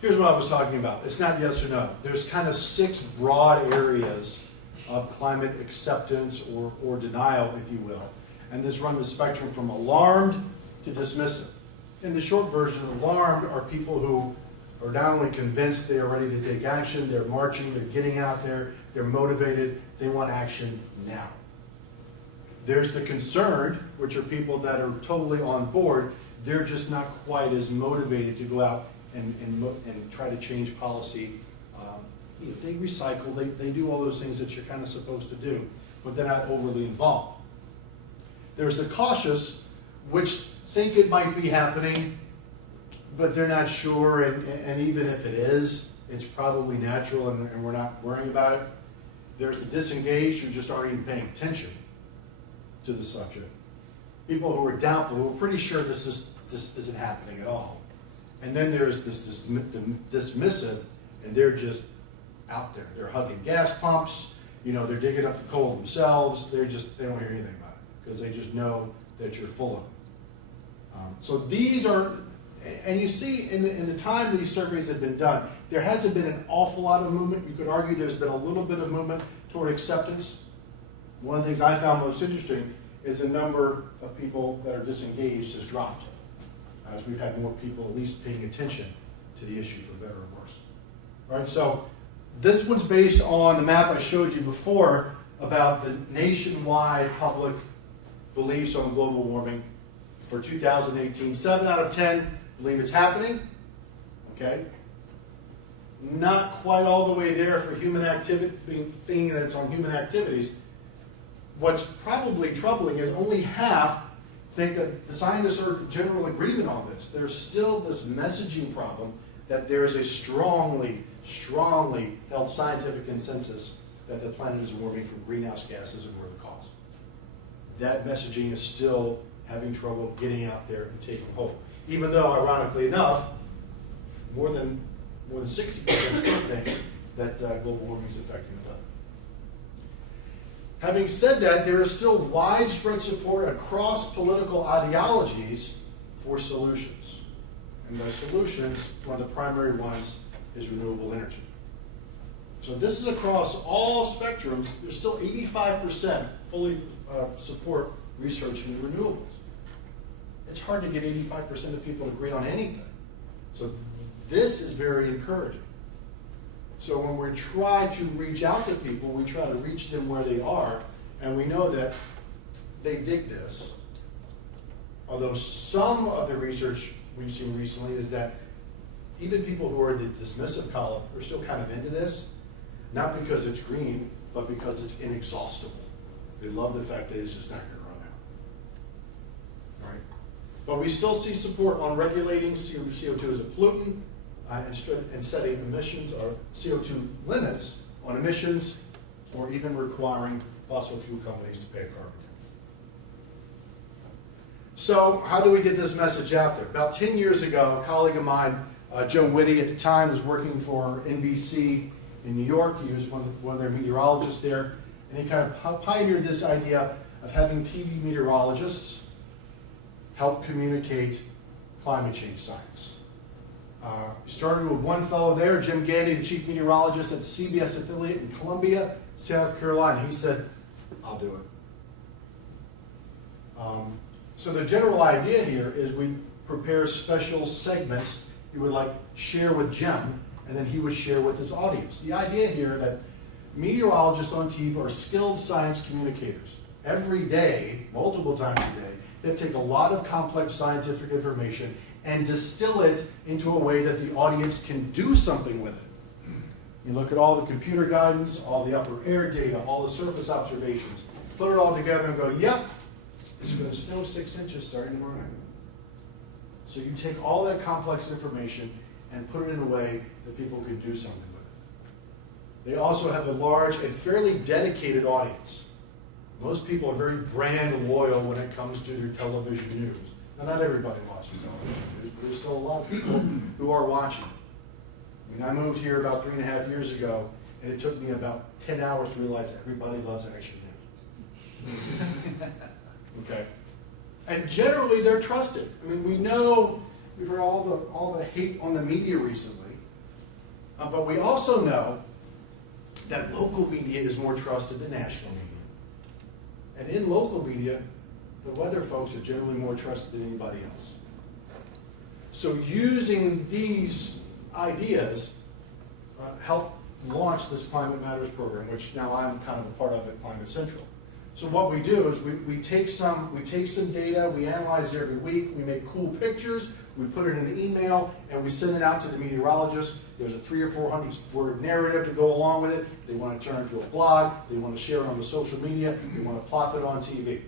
what I was talking about. It's not yes or no. There's kind of 6 broad areas of climate acceptance or denial, if you will. And this runs the spectrum from alarmed to dismissive. In the short version, alarmed are people who are not only convinced they are ready to take action, they're marching, they're getting out there, they're motivated, they want action now. There's the concerned, which are people that are totally on board. They're just not quite as motivated to go out and try to change policy. They recycle, they do all those things that you're kind of supposed to do, but they're not overly involved. There's the cautious, which think it might be happening, but they're not sure, and even if it is, it's probably natural and we're not worrying about it. There's the disengaged who just aren't even paying attention to the subject. People who are doubtful, who are pretty sure this isn't happening at all. And then there's this dismissive, and they're just out there. They're hugging gas pumps, they're digging up the coal themselves. They don't hear anything about it because they just know that you're full of it. So these are, and you see in the time these surveys have been done, there hasn't been an awful lot of movement. You could argue there's been a little bit of movement toward acceptance. One of the things I found most interesting is the number of people that are disengaged has dropped, as we've had more people at least paying attention to the issue, for better or worse. All right, so this one's based on the map I showed you before about the nationwide public beliefs on global warming for 2018. 7 out of 10 believe it's happening. Okay? Not quite all the way there for human activity, being that it's on human activities. What's probably troubling is only half think that the scientists are in general agreement on this. There's still this messaging problem that there is a strongly held scientific consensus that the planet is warming from greenhouse gases and we're the cause. That messaging is still having trouble getting out there and taking hold. Even though, ironically enough, more than 60% still think that global warming is affecting the planet. Having said that, there is still widespread support across political ideologies for solutions. And by solutions, one of the primary ones is renewable energy. So this is across all spectrums. There's still 85% fully support research into renewables. It's hard to get 85% of people to agree on anything. So this is very encouraging. So when we try to reach out to people, we try to reach them where they are And we know that they dig this, although some of the research we've seen recently is that even people who are the dismissive column are still kind of into this, not because it's green, but because it's inexhaustible. They love the fact that it's just not going to run out. Right? But we still see support on regulating CO2 as a pollutant and setting emissions or CO2 limits on emissions, or even requiring fossil fuel companies to pay a carbon tax. So how do we get this message out there? About 10 years ago, a colleague of mine, Joe Whitty, at the time was working for NBC in New York. He was one of their meteorologists there, and he kind of pioneered this idea of having TV meteorologists help communicate climate change science. Started with one fellow there, Jim Gandy, the chief meteorologist at the CBS affiliate in Columbia, South Carolina. He said, I'll do it. So the general idea here is we prepare special segments he would like share with Jim, and then he would share with his audience. The idea here that meteorologists on TV are skilled science communicators. Every day, multiple times a day, they take a lot of complex scientific information and distill it into a way that the audience can do something with it. You look at all the computer guidance, all the upper air data, all the surface observations, put it all together and go, yep, it's going to snow 6 inches starting tomorrow night. So you take all that complex information and put it in a way that people can do something with it. They also have a large and fairly dedicated audience. Most people are very brand loyal when it comes to their television news. Now, not everybody watches television news, but there's still a lot of people who are watching it. I mean, I moved here about 3.5 years ago, and it took me about 10 hours to realize everybody loves action news. Okay? And generally, they're trusted. I mean, we know, we've heard all the hate on the media recently, but we also know that local media is more trusted than national media. And in local media, the weather folks are generally more trusted than anybody else. So using these ideas help launch this Climate Matters program, which now I'm kind of a part of at Climate Central. So what we do is we take some data, we analyze it every week, we make cool pictures, we put it in an email, and we send it out to the meteorologist. There's a 300 or 400 word narrative to go along with it. They want to turn it into a blog, they want to share it on the social media, they want to plop it on TV.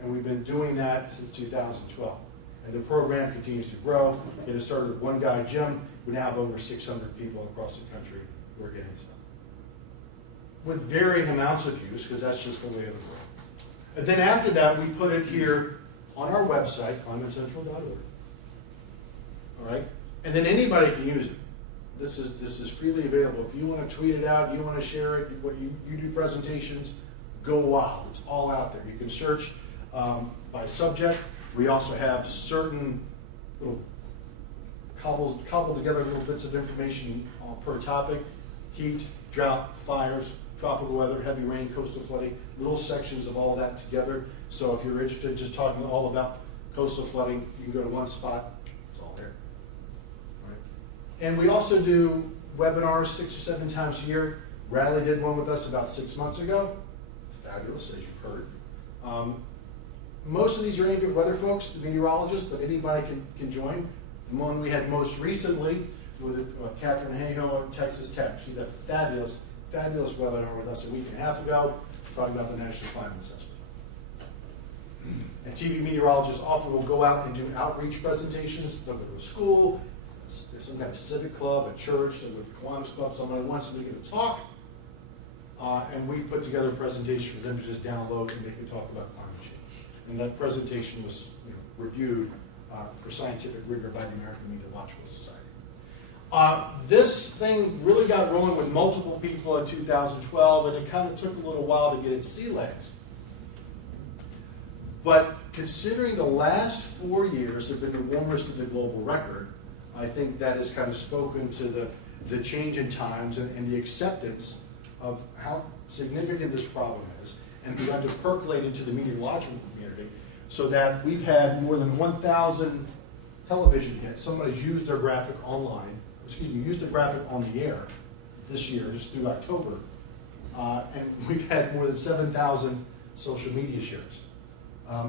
And we've been doing that since 2012. And the program continues to grow. It started with one guy, Jim. We now have over 600 people across the country who are getting stuff. With varying amounts of use, because that's just the way of the world. And then after that, we put it here on our website, climatecentral.org. All right? And then anybody can use it. This is freely available. If you want to tweet it out, you want to share it, you do presentations, go wild. It's all out there. You can search by subject. We also have certain little cobbled together little bits of information per topic: heat, drought, fires, tropical weather, heavy rain, coastal flooding, little sections of all that together. So if you're interested in just talking all about coastal flooding, you can go to one spot. It's all there. All right. And we also do webinars 6 or 7 times a year. Radley did one with us about 6 months ago. It's fabulous, as you've heard. Most of these are aimed at weather folks, the meteorologists, but anybody can join. The one we had most recently with Catherine Hayhoe at Texas Tech. She did a fabulous webinar with us a week and a half ago, talking about the National Climate Assessment. And TV meteorologists often will go out and do outreach presentations. They'll go to a school, there's some kind of civic club, a church, they'll go to Kiwanis Club, somebody wants them to give a talk. And we've put together a presentation for them to just download and they can talk about climate change. And that presentation was reviewed for scientific rigor by the American Meteorological Society. This thing really got rolling with multiple people in 2012, and it kind of took a little while to get its sea legs. But considering the last 4 years have been the warmest of the global record, I think that has kind of spoken to the change in times and the acceptance of how significant this problem is, and begun to percolate into the meteorological community, so that we've had more than 1,000 television hits. Somebody's used their graphic used their graphic on the air this year, just through October, and we've had more than 7,000 social media shares.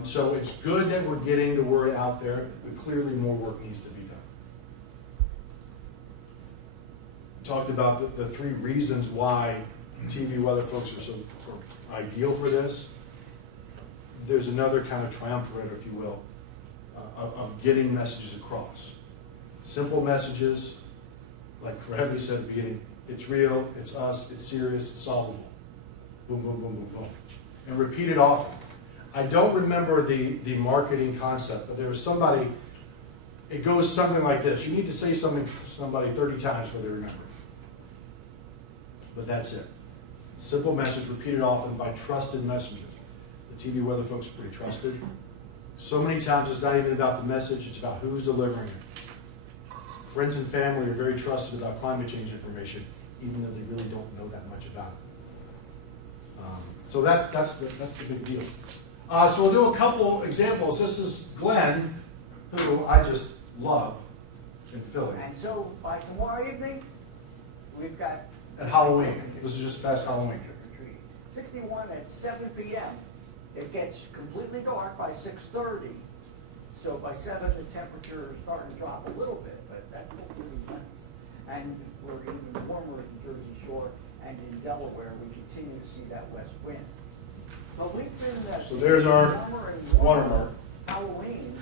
So it's good that we're getting the word out there, but clearly more work needs to be done. We talked about the 3 reasons why TV weather folks are so ideal for this. There's another kind of triumvirate, if you will, of getting messages across. Simple messages, like Radley said at the beginning, it's real, it's us, it's serious, it's solvable. Boom, boom, boom, boom, boom. And repeat it often. I don't remember the marketing concept, but there was somebody, it goes something like this. You need to say something to somebody 30 times before they remember it. But that's it. Simple message, repeated often by trusted messengers. The TV weather folks are pretty trusted. So many times it's not even about the message, it's about who's delivering it. Friends and family are very trusted about climate change information, even though they really don't know that much about it. So that's the big deal. So we'll do a couple examples. This is Glenn, who I just love in Philly. And so by tomorrow evening, we've got At Halloween. This is just past Halloween. 61 at 7 p.m. It gets completely dark by 6:30. So by 7, the temperature is starting to drop a little bit, but that's still really nice. And we're even warmer at the Jersey Shore and in Delaware. We continue to see that west wind. But we've been So there's our warmer and warmer watermark. Halloweens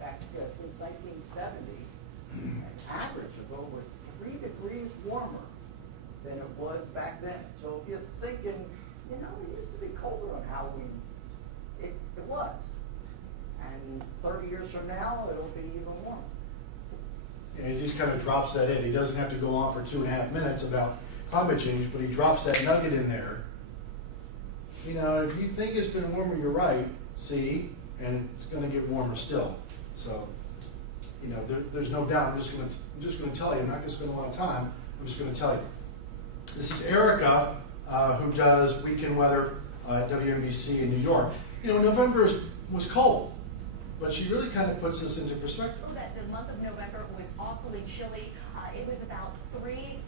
back since 1970, an average of over 3 degrees warmer than it was back then. So if you're thinking, you know, it used to be colder on Halloween, it was. And 30 years from now, it'll be even warmer. And he just kind of drops that in. He doesn't have to go on for 2.5 minutes about climate change, but he drops that nugget in there. You know, if you think it's been warmer, you're right. See, and it's going to get warmer still. So, you know, there's no doubt. I'm just going to tell you. I'm not going to spend a lot of time. I'm just going to tell you. This is Erica, who does weekend weather at WNBC in New York. You know, November was cold, but she really kind of puts this into perspective. That the month of November was awfully chilly. It was about 3.5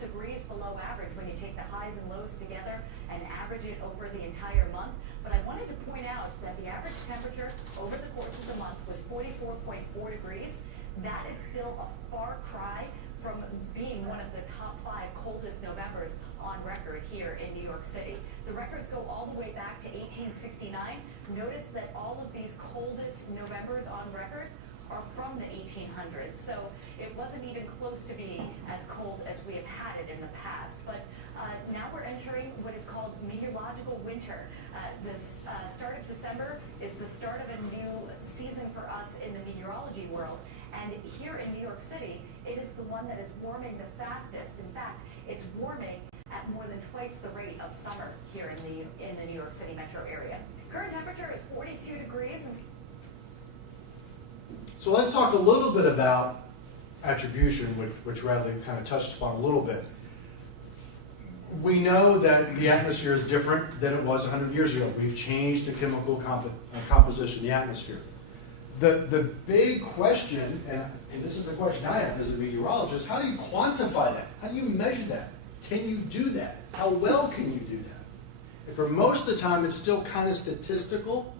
degrees below average when you take the highs and lows together and average it over the entire month. But I wanted to point out that the average temperature over the course of the month was 44.4 degrees. That is still a far cry from being one of the top 5 coldest Novembers on record here in New York City. The records go all the way back to 1869. Notice that all of these coldest Novembers on record are from the 1800s. So it wasn't even close to being as cold as we have had it in the past. But now we're entering what is called meteorological winter. The start of December is the start of a new season for us in the meteorology world. And here in New York City, it is the one that is warming the fastest. In fact, it's warming at more than twice the rate of summer here in the New York City metro area. Current temperature is 42 degrees. So let's talk a little bit about attribution, which Radley kind of touched upon a little bit. We know that the atmosphere is different than it was 100 years ago. We've changed the chemical composition of the atmosphere. The big question, and this is the question I have as a meteorologist, how do you quantify that? How do you measure that? Can you do that? How well can you do that? And for most of the time, it's still kind of statistical.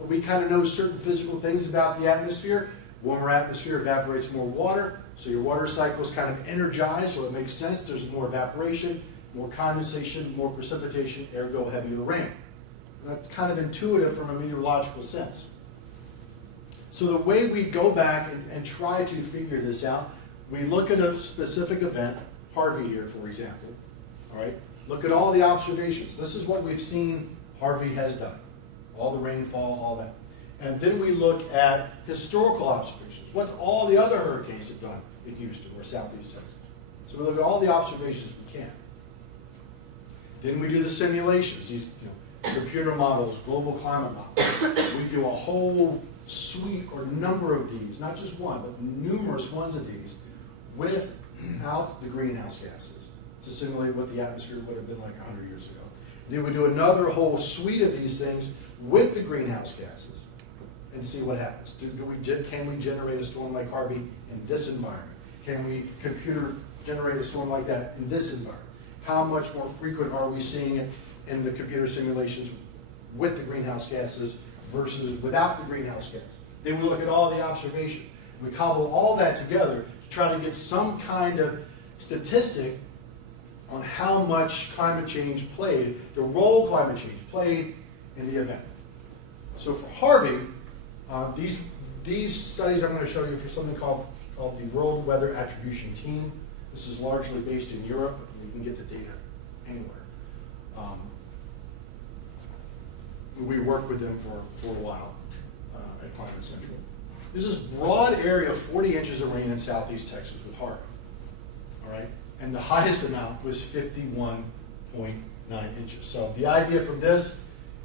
We kind of know certain physical things about the atmosphere. Warmer atmosphere evaporates more water, so your water cycle is kind of energized, so it makes sense. There's more evaporation, more condensation, more precipitation, ergo heavier rain. And that's kind of intuitive from a meteorological sense. So the way we go back and try to figure this out, we look at a specific event, Harvey here, for example. All right, look at all the observations. This is what we've seen Harvey has done. All the rainfall, all that. And then we look at historical observations. What all the other hurricanes have done in Houston or Southeast Texas. So we look at all the observations we can. Then we do the simulations, these computer models, global climate models. We do a whole suite or number of these, not just one, but numerous ones of these, without the greenhouse gases to simulate what the atmosphere would have been like 100 years ago. Then we do another whole suite of these things with the greenhouse gases and see what happens. Can we generate a storm like Harvey in this environment? Can we computer generate a storm like that in this environment? How much more frequent are we seeing it in the computer simulations with the greenhouse gases versus without the greenhouse gas. Then we look at all the observation. We cobble all that together to try to get some kind of statistic on how much climate change played, the role climate change played in the event. So for Harvey, these studies I'm going to show you for something called the World Weather Attribution Team. This is largely based in Europe. You can get the data anywhere. We worked with them for a while at Climate Central. There's this broad area of 40 inches of rain in southeast Texas with Harvey. All right? And the highest amount was 51.9 inches. So the idea from this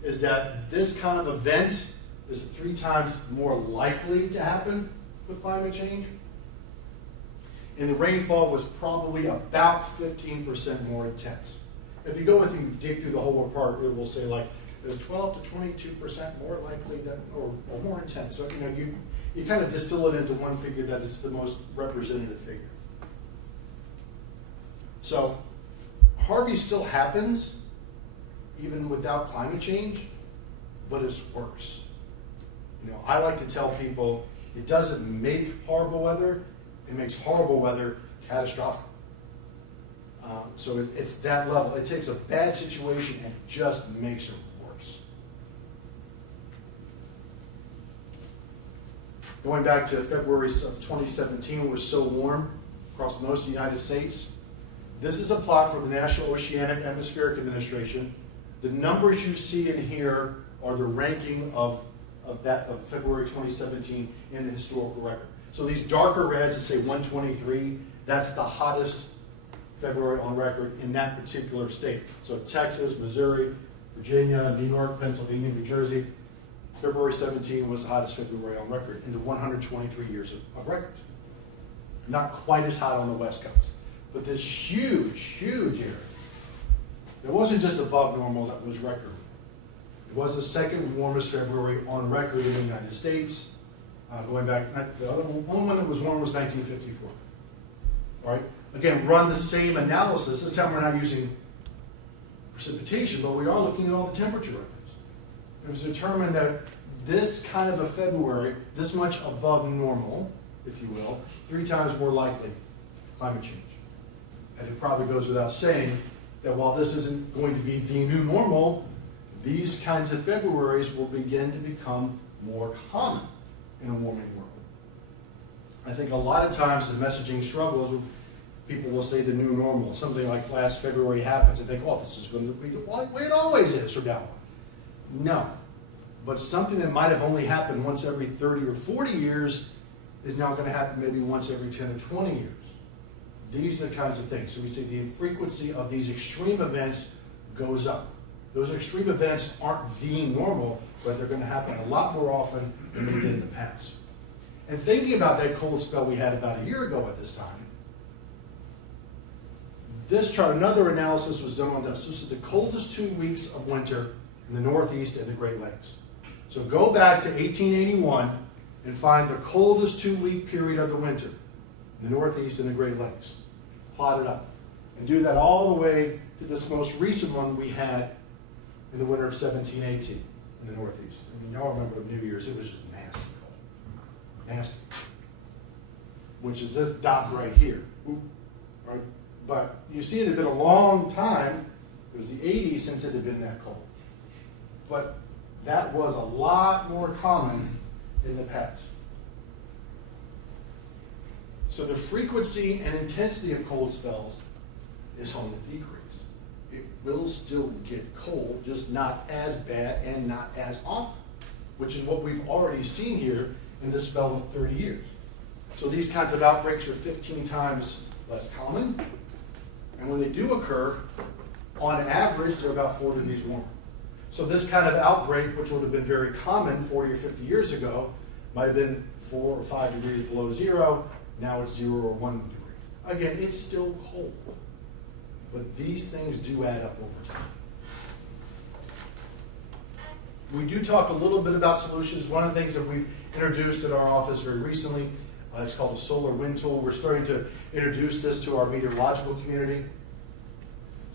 is that this kind of event is 3 times more likely to happen with climate change. And the rainfall was probably about 15% more intense. If you go and you dig through the whole report, it will say like there's 12 to 22% more likely that, or more intense. So you kind of distill it into one figure that is the most representative figure. So Harvey still happens even without climate change, but it's worse. I like to tell people it doesn't make horrible weather, it makes horrible weather catastrophic. So it's that level. It takes a bad situation and just makes it worse. Going back to February of 2017, it was so warm across most of the United States. This is a plot from the National Oceanic Atmospheric Administration. The numbers you see in here are the ranking of February 2017 in the historical record. So these darker reds that say 123, that's the hottest February on record in that particular state. So Texas, Missouri, Virginia, New York, Pennsylvania, New Jersey. February 17 was the hottest February on record in the 123 years of records. Not quite as hot on the West Coast, but this huge, huge area. It wasn't just above normal that was record. It was the second warmest February on record in the United States. Going back, the other one that was warm was 1954. All right. Again, run the same analysis. This time we're not using precipitation, but we are looking at all the temperature records. It was determined that this kind of a February, this much above normal, if you will, 3 times more likely climate change. And it probably goes without saying that while this isn't going to be the new normal, these kinds of Februaries will begin to become more common in a warming world. I think a lot of times the messaging struggles, people will say the new normal, something like last February happens, and think, oh, this is going to be the way it always is from now on. No. But something that might have only happened once every 30 or 40 years is now going to happen maybe once every 10 or 20 years. These are the kinds of things. So we say the frequency of these extreme events goes up. Those extreme events aren't the normal, but they're going to happen a lot more often than they did in the past. And thinking about that cold spell we had about a year ago at this time, this chart, another analysis was done on this. This is the coldest 2 weeks of winter in the Northeast and the Great Lakes. So go back to 1881 and find the coldest 2-week period of the winter in the Northeast and the Great Lakes. Plot it up. And do that all the way to this most recent one we had in the winter of 1718 in the Northeast. I mean, y'all remember New Year's, it was just nasty cold. Nasty. Which is this dot right here. Right? But you see it had been a long time, it was the 80s since it had been that cold. But that was a lot more common in the past. So the frequency and intensity of cold spells is on the decrease. It will still get cold, just not as bad and not as often, which is what we've already seen here in this spell of 30 years. So these kinds of outbreaks are 15 times less common, and when they do occur, on average, they're about 4 degrees warmer. So this kind of outbreak, which would have been very common 40 or 50 years ago, might have been 4 or 5 degrees below zero. Now it's 0 or 1 degree. Again, it's still cold. But these things do add up over time. We do talk a little bit about solutions. One of the things that we've introduced at our office very recently, it's called a solar wind tool. We're starting to introduce this to our meteorological community.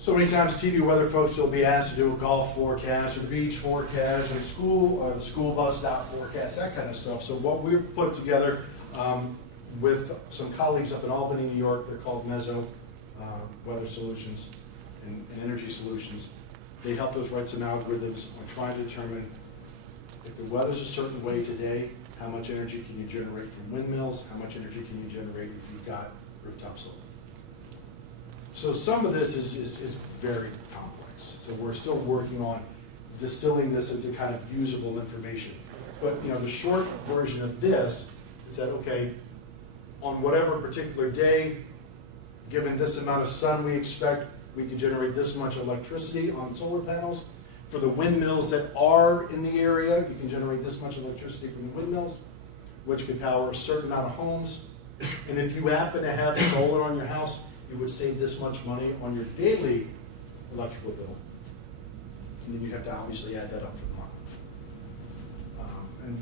So many times TV weather folks will be asked to do a golf forecast or the beach forecast or the school bus stop forecast, that kind of stuff. So what we've put together with some colleagues up in Albany, New York, they're called Mezzo Weather Solutions and Energy Solutions. They helped us write some algorithms on trying to determine if the weather's a certain way today, how much energy can you generate from windmills, how much energy can you generate if you've got rooftop solar. So some of this is very complex. So we're still working on distilling this into kind of usable information. But the short version of this is that, okay, on whatever particular day, given this amount of sun we expect, we can generate this much electricity on solar panels. For the windmills that are in the area, you can generate this much electricity from the windmills, which can power a certain amount of homes. And if you happen to have solar on your house, you would save this much money on your daily electrical bill. And then you'd have to obviously add that up for the month. And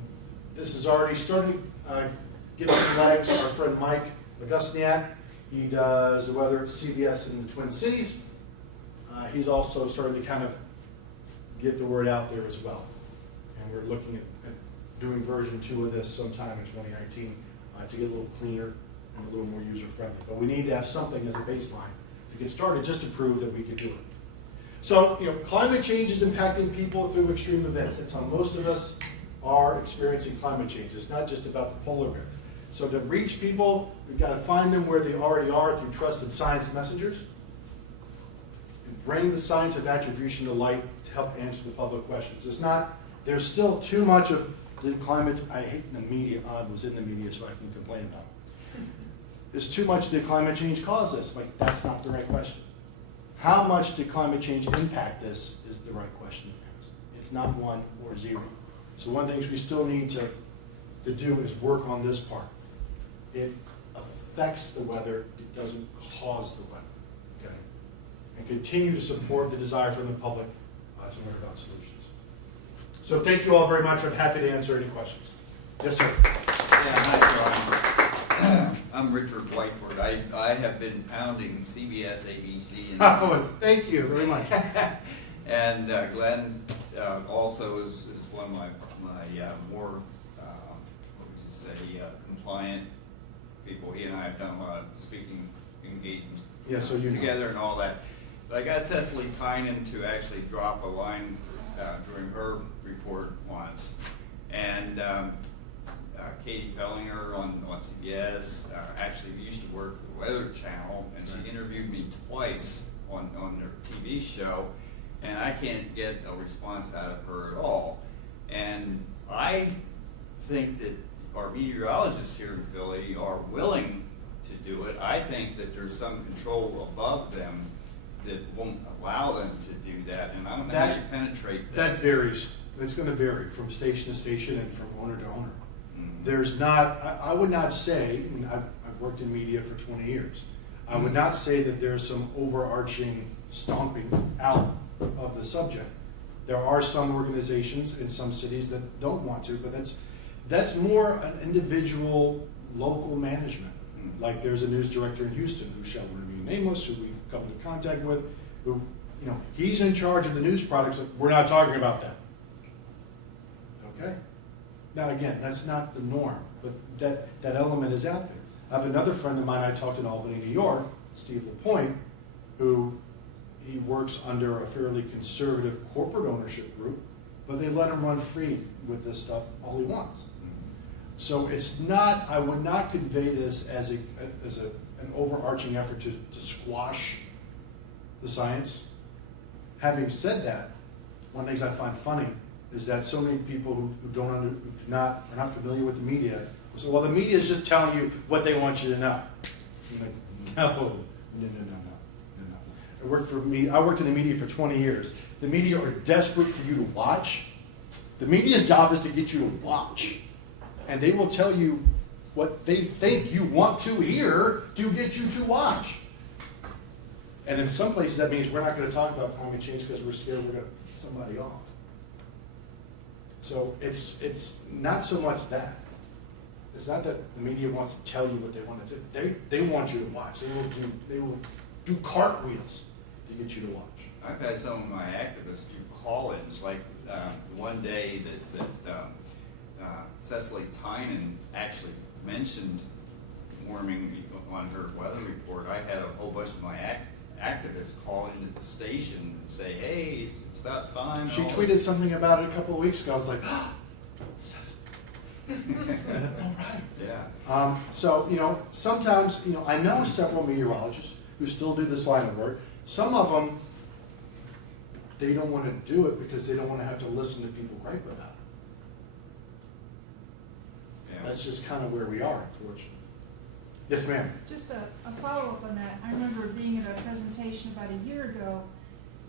this is already starting to get some legs. Our friend Mike Legusniak, he does the weather at CBS in the Twin Cities. He's also starting to kind of get the word out there as well. And we're looking at doing version 2 of this sometime in 2019 to get a little cleaner and a little more user-friendly. But we need to have something as a baseline to get started just to prove that we can do it. So, climate change is impacting people through extreme events. That's how most of us are experiencing climate change. It's not just about the polar bear. So to reach people, we've got to find them where they already are through trusted science messengers and bring the science of attribution to light to help answer the public questions. There's still too much of the climate, I hate the media, Odd was in the media so I can complain about it. There's too much did climate change cause this? That's not the right question. How much did climate change impact this is the right question to ask. It's not 1 or 0. So one of the things we still need to do is work on this part. It affects the weather, it doesn't cause the weather, okay? And continue to support the desire from the public to learn about solutions. So thank you all very much. I'm happy to answer any questions. Yes, sir. Yeah, hi, John. I'm Richard Whiteford. I have been pounding CBS, ABC, and Oh, thank you very much. and Glenn also is one of my more what would you say compliant people. He and I have done a lot of speaking engagements together and all that. But I got Cecily Tynan to actually drop a line during her report once, and Katie Fellinger on CBS actually used to work for the Weather Channel, and she interviewed me twice on their TV show, and I can't get a response out of her at all. And I think that our meteorologists here in Philly are willing to do it. I think that there's some control above them that won't allow them to do that, and I don't know how you penetrate that. That varies. It's going to vary from station to station and from owner to owner. Mm-hmm. There's not, I would not say, I've worked in media for 20 years, I would not say that there's some overarching stomping out of the subject. There are some organizations in some cities that don't want to, but that's more an individual local management. Mm-hmm. Like there's a news director in Houston who shall remain nameless, who we've come into contact with, who, he's in charge of the news products. We're not talking about that. Okay? Now again, that's not the norm, but that element is out there. I have another friend of mine I talked in Albany, New York, Steve LaPointe, who he works under a fairly conservative corporate ownership group, but they let him run free with this stuff all he wants. So it's not, I would not convey this as an overarching effort to squash the science. Having said that, one of the things I find funny is that so many people who are not familiar with the media will say, well, the media is just telling you what they want you to know. I'm like, no. I worked in the media for 20 years. The media are desperate for you to watch. The media's job is to get you to watch. And they will tell you what they think you want to hear to get you to watch. And in some places that means we're not going to talk about climate change because we're scared we're going to piss somebody off. So it's not so much that. It's not that the media wants to tell you what they want to do. They want you to watch. They will do cartwheels to get you to watch. I've had some of my activists do call-ins, like one day that Cecily Tynan actually mentioned warming on her weather report. I had a whole bunch of my activists call into the station and say, hey, it's about time. She tweeted something about it a couple of weeks ago. I was like, oh, Cecily. All right. Yeah. So, sometimes, I know several meteorologists who still do this line of work. Some of them, they don't want to do it because they don't want to have to listen to people gripe about it. Yeah. That's just kind of where we are, unfortunately. Yes, ma'am. Just a follow-up on that. I remember being at a presentation about a year ago,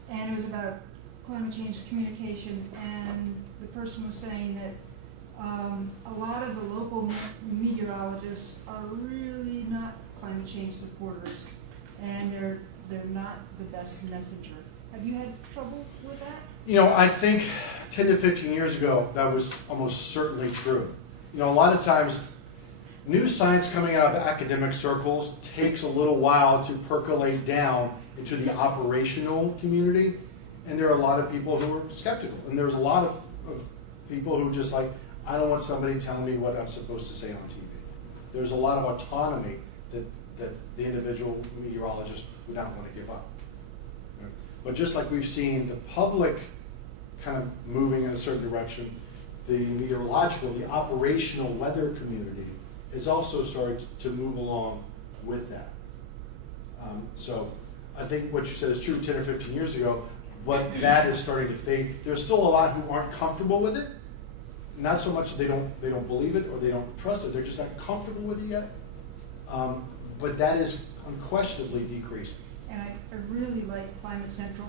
and it was about climate change communication, and the person was saying that a lot of the local meteorologists are really not climate change supporters, and they're not the best messenger. Have you had trouble with that? I think 10 to 15 years ago, that was almost certainly true. A lot of times, new science coming out of academic circles takes a little while to percolate down into the operational community, and there are a lot of people who are skeptical. And there's a lot of people who just like, I don't want somebody telling me what I'm supposed to say on TV. There's a lot of autonomy that the individual meteorologist would not want to give up. But just like we've seen the public kind of moving in a certain direction, the meteorological, the operational weather community has also started to move along with that. So I think what you said is true 10 or 15 years ago, but that is starting to fade. There's still a lot who aren't comfortable with it. Not so much they don't believe it or they don't trust it, they're just not comfortable with it yet. But that is unquestionably decreasing. And I really like Climate Central.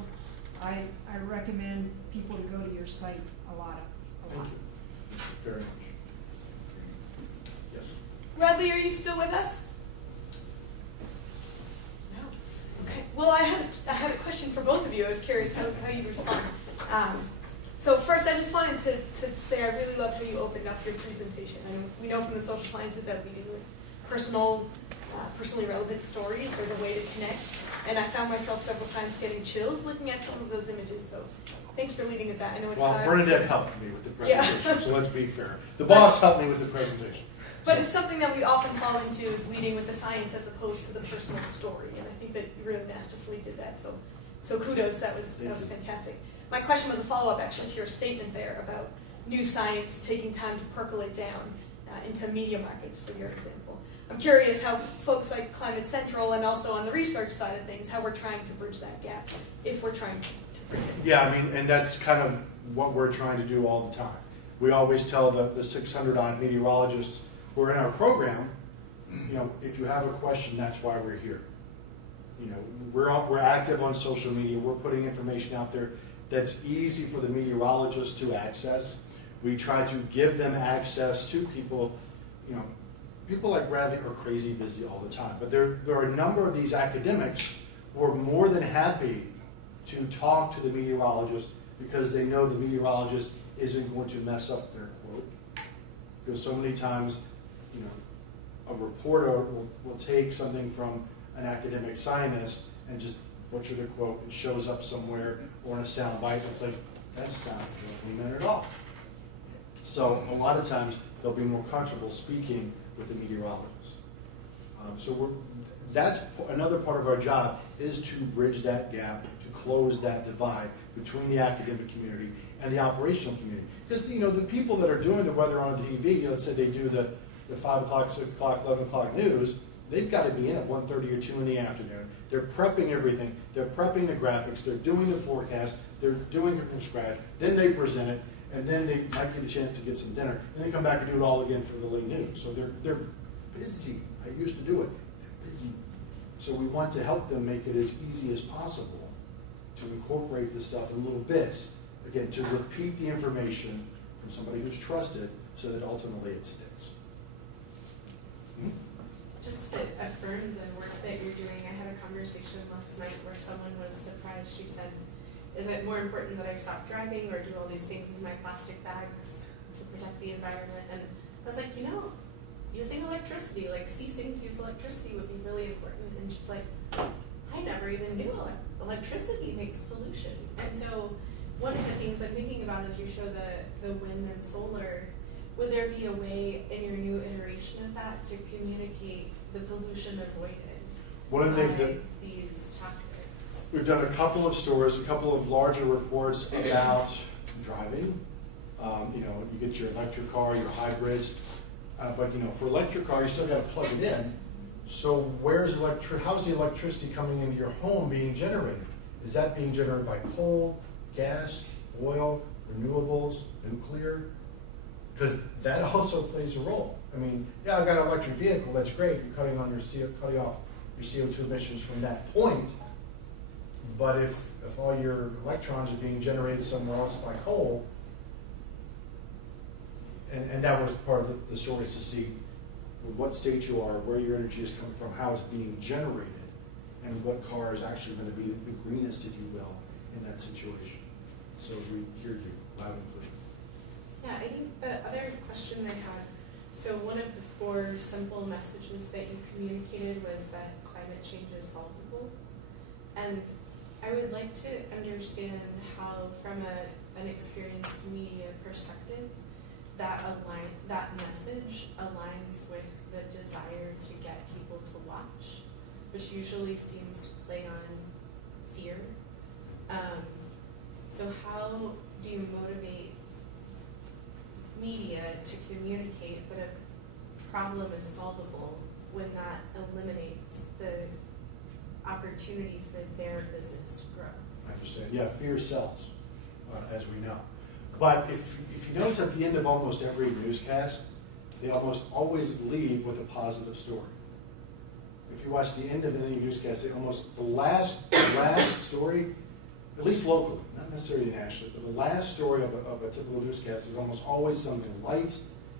I recommend people to go to your site a lot. Thank you. Very much. Yes. Radley, are you still with us? No. Okay. Well, I had a question for both of you. I was curious how you respond. So first, I just wanted to say I really loved how you opened up your presentation. We know from the social sciences that we do with personally relevant stories are the way to connect. And I found myself several times getting chills looking at some of those images. So thanks for leading with that. I know it's hard. Bernadette helped me with the presentation, so let's be fair. The boss helped me with the presentation. But it's something that we often fall into is leading with the science as opposed to the personal story. And I think that you really masterfully did that. So kudos, that was fantastic. My question was a follow-up actually to your statement there about new science taking time to percolate down into media markets, for your example. I'm curious how folks like Climate Central and also on the research side of things, how we're trying to bridge that gap, if we're trying to bridge it. Yeah, and that's kind of what we're trying to do all the time. We always tell the 600-odd meteorologists who are in our program, if you have a question, that's why we're here. We're active on social media. We're putting information out there that's easy for the meteorologists to access. We try to give them access to people. People like Radley are crazy busy all the time, but there are a number of these academics who are more than happy to talk to the meteorologist because they know the meteorologist isn't going to mess up their quote. Because so many times, a reporter will take something from an academic scientist and just butcher the quote and shows up somewhere or in a sound bite. It's like, that's not what we meant at all. So a lot of times they'll be more comfortable speaking with the meteorologist. That's another part of our job is to bridge that gap, to close that divide between the academic community and the operational community. Because the people that are doing the weather on TV, let's say they do the 5 o'clock, 6 o'clock, 11 o'clock news, they've got to be in at 1:30 or 2 in the afternoon. They're prepping everything. They're prepping the graphics. They're doing the forecast. They're doing it from scratch. Then they present it, and then they might get a chance to get some dinner, and then come back and do it all again for the late news. So they're busy. I used to do it. They're busy. So we want to help them make it as easy as possible to incorporate this stuff in little bits, again, to repeat the information from somebody who's trusted so that ultimately it sticks. Just to affirm the work that you're doing, I had a conversation last night where someone was surprised. She said, is it more important that I stop driving or do all these things with my plastic bags to protect the environment? And I was like, using electricity, like ceasing to use electricity would be really important. And she's like, I I never even knew electricity makes pollution. And so one of the things I'm thinking about as you show the wind and solar, would there be a way in your new iteration of that to communicate the pollution avoided One of the things by that these tactics? we've done a couple of stories, a couple of larger reports about driving. You get your electric car, your hybrids, but for electric car, you still got to plug it in. So how's the electricity coming into your home being generated? Is that being generated by coal, gas, oil, renewables, nuclear? Because that also plays a role. I mean, yeah, I've got an electric vehicle, that's great, you're cutting off your CO2 emissions from that point. But if all your electrons are being generated somewhere else by coal, and that was part of the story, is to see what state you are, where your energy is coming from, how it's being generated, and what car is actually going to be the greenest, if you will, in that situation. So we hear you loud and clear. Yeah, I think the other question I had, so one of the 4 simple messages that you communicated was that climate change is solvable. And I would like to understand how, from an experienced media perspective, that message aligns with the desire to get people to watch, which usually seems to play on fear. So how do you motivate media to communicate that a problem is solvable when that eliminates the opportunity for their business to grow? I understand. Yeah, fear sells, as we know. But if you notice at the end of almost every newscast, they almost always leave with a positive story. If you watch the end of any newscast, the last story, at least locally, not necessarily nationally, but the last story of a typical newscast is almost always something light,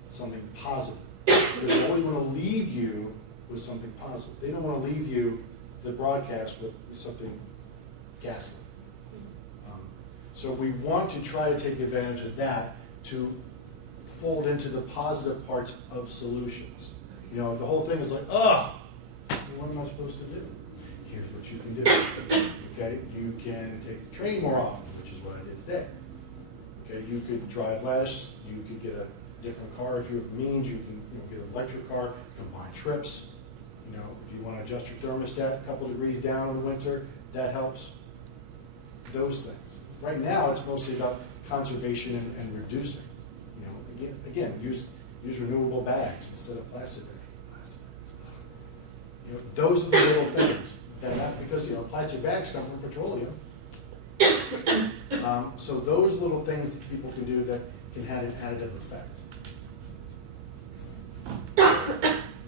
something positive. They always want to leave you with something positive. They don't want to leave you, the broadcast, with something ghastly. So we want to try to take advantage of that to fold into the positive parts of solutions. The whole thing is like, what am I supposed to do? Here's what you can do. Okay, you can take the train more often, which is what I did today. Okay, you could drive less. You could get a different car if you have means. You can get an electric car. Combine trips. If you want to adjust your thermostat a couple degrees down in the winter, that helps. Those things. Right now, it's mostly about conservation and reducing. Again, use renewable bags instead of plastic bags. Those are the little things. Because plastic bags come from petroleum. So those little things that people can do that can have an additive effect.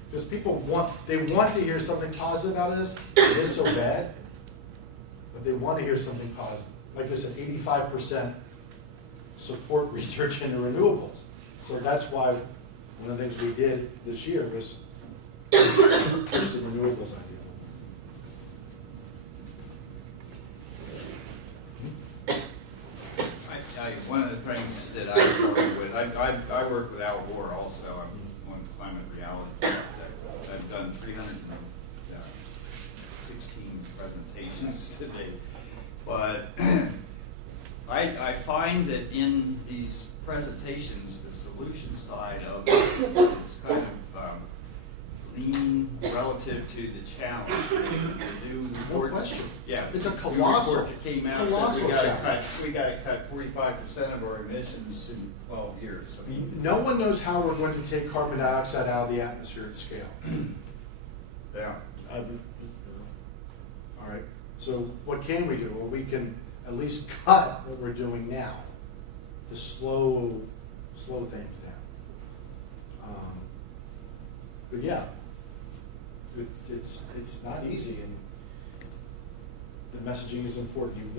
Because people want to hear something positive out of this. It is so bad, but they want to hear something positive. Like I said, 85% support research into renewables. So that's why one of the things we did this year was push the renewables idea. One of the things that I work with, I work with Al Gore also. I'm on Climate Reality. I've done 316 presentations today. But I find that in these presentations, the solution side of it is kind of lean relative to the challenge. No question. Yeah, It's a the colossal report that came out said challenge. we got to cut 45% of our emissions in 12 years. I mean, No one knows how we're going to take carbon dioxide out of the atmosphere at scale. yeah. All right. So what can we do? Well, we can at least cut what we're doing now to slow things down. But yeah, it's not easy, and the messaging is important. You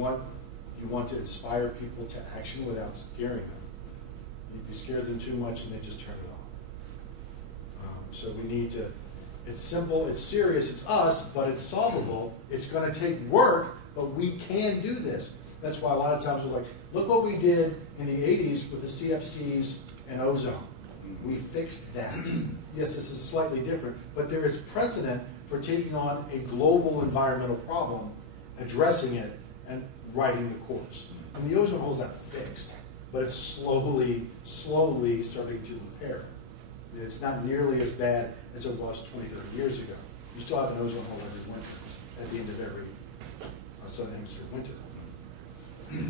want to inspire people to action without scaring them. If you scare them too much, and they just turn it off. So we need to. It's simple, it's serious, it's us, but it's solvable. It's going to take work, but we can do this. That's why a lot of times we're like, look what we did in the 80s with the CFCs and ozone. We fixed that. Yes, this is slightly different, but there is precedent for taking on a global environmental problem, addressing it, and writing the course. And the ozone hole is not fixed, but it's slowly starting to repair. It's not nearly as bad as it was 20, 30 years ago. You still have an ozone hole every winter, at the end of every southern hemisphere winter.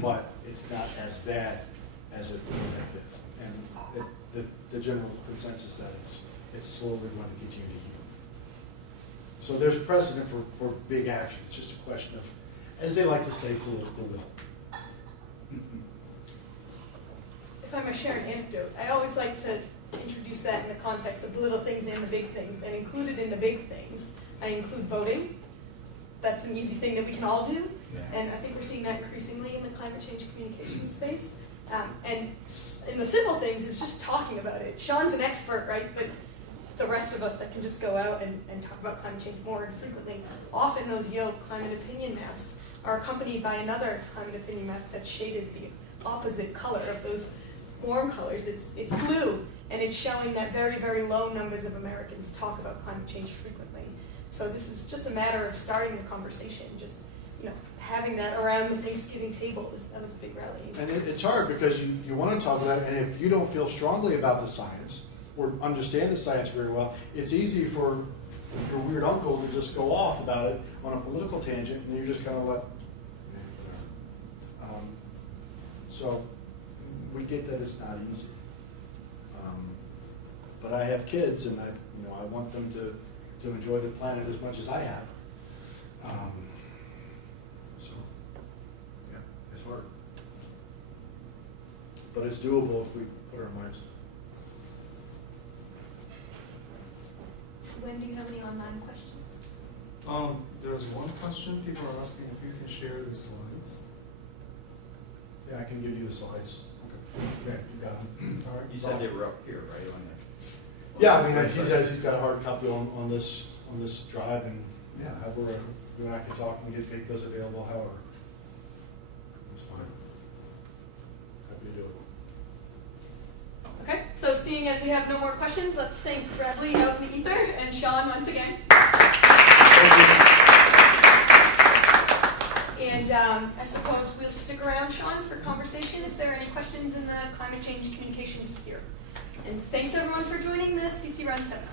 But it's not as bad as it would have been. And the general consensus that it's slowly going to continue to heal. So there's precedent for big action. It's just a question of, as they like to say, political will. If I may share an anecdote, I always like to introduce that in the context of the little things and the big things. And included in the big things, I include voting. That's an easy thing that we can all do. And I think we're seeing that increasingly in the climate change communication space. And in the simple things, it's just talking about it. Sean's an expert, right? But the rest of us that can just go out and talk about climate change more and frequently, often those Yale climate opinion maps are accompanied by another climate opinion map that's shaded the opposite color of those warm colors. It's blue, and it's showing that very, very low numbers of Americans talk about climate change frequently. So this is just a matter of starting the conversation, just having that around the Thanksgiving table. That was a big rallying. And it's hard because you want to talk about it, and if you don't feel strongly about the science or understand the science very well, it's easy for your weird uncle to just go off about it on a political tangent, and you're just kind of like, so we get that it's not easy. But I have kids, and I want them to enjoy the planet as much as I have. So, yeah, it's hard. But it's doable if we put our minds. When do you have any online questions? There's one question. People are asking if you can share the slides. Yeah, I can give you the slides. Okay, you got them. All right. You said they were up here, right? On Yeah, I mean, he says he's got a hard copy on this drive, and yeah, however you and I can talk and make those available. However, that's fine. Happy to do it. Okay, so seeing as we have no more questions, let's thank Radley out in the ether and Sean once again. And I suppose we'll stick around, Sean, for conversation if there are any questions in the climate change communications sphere. And thanks everyone for joining the CC Run seminar.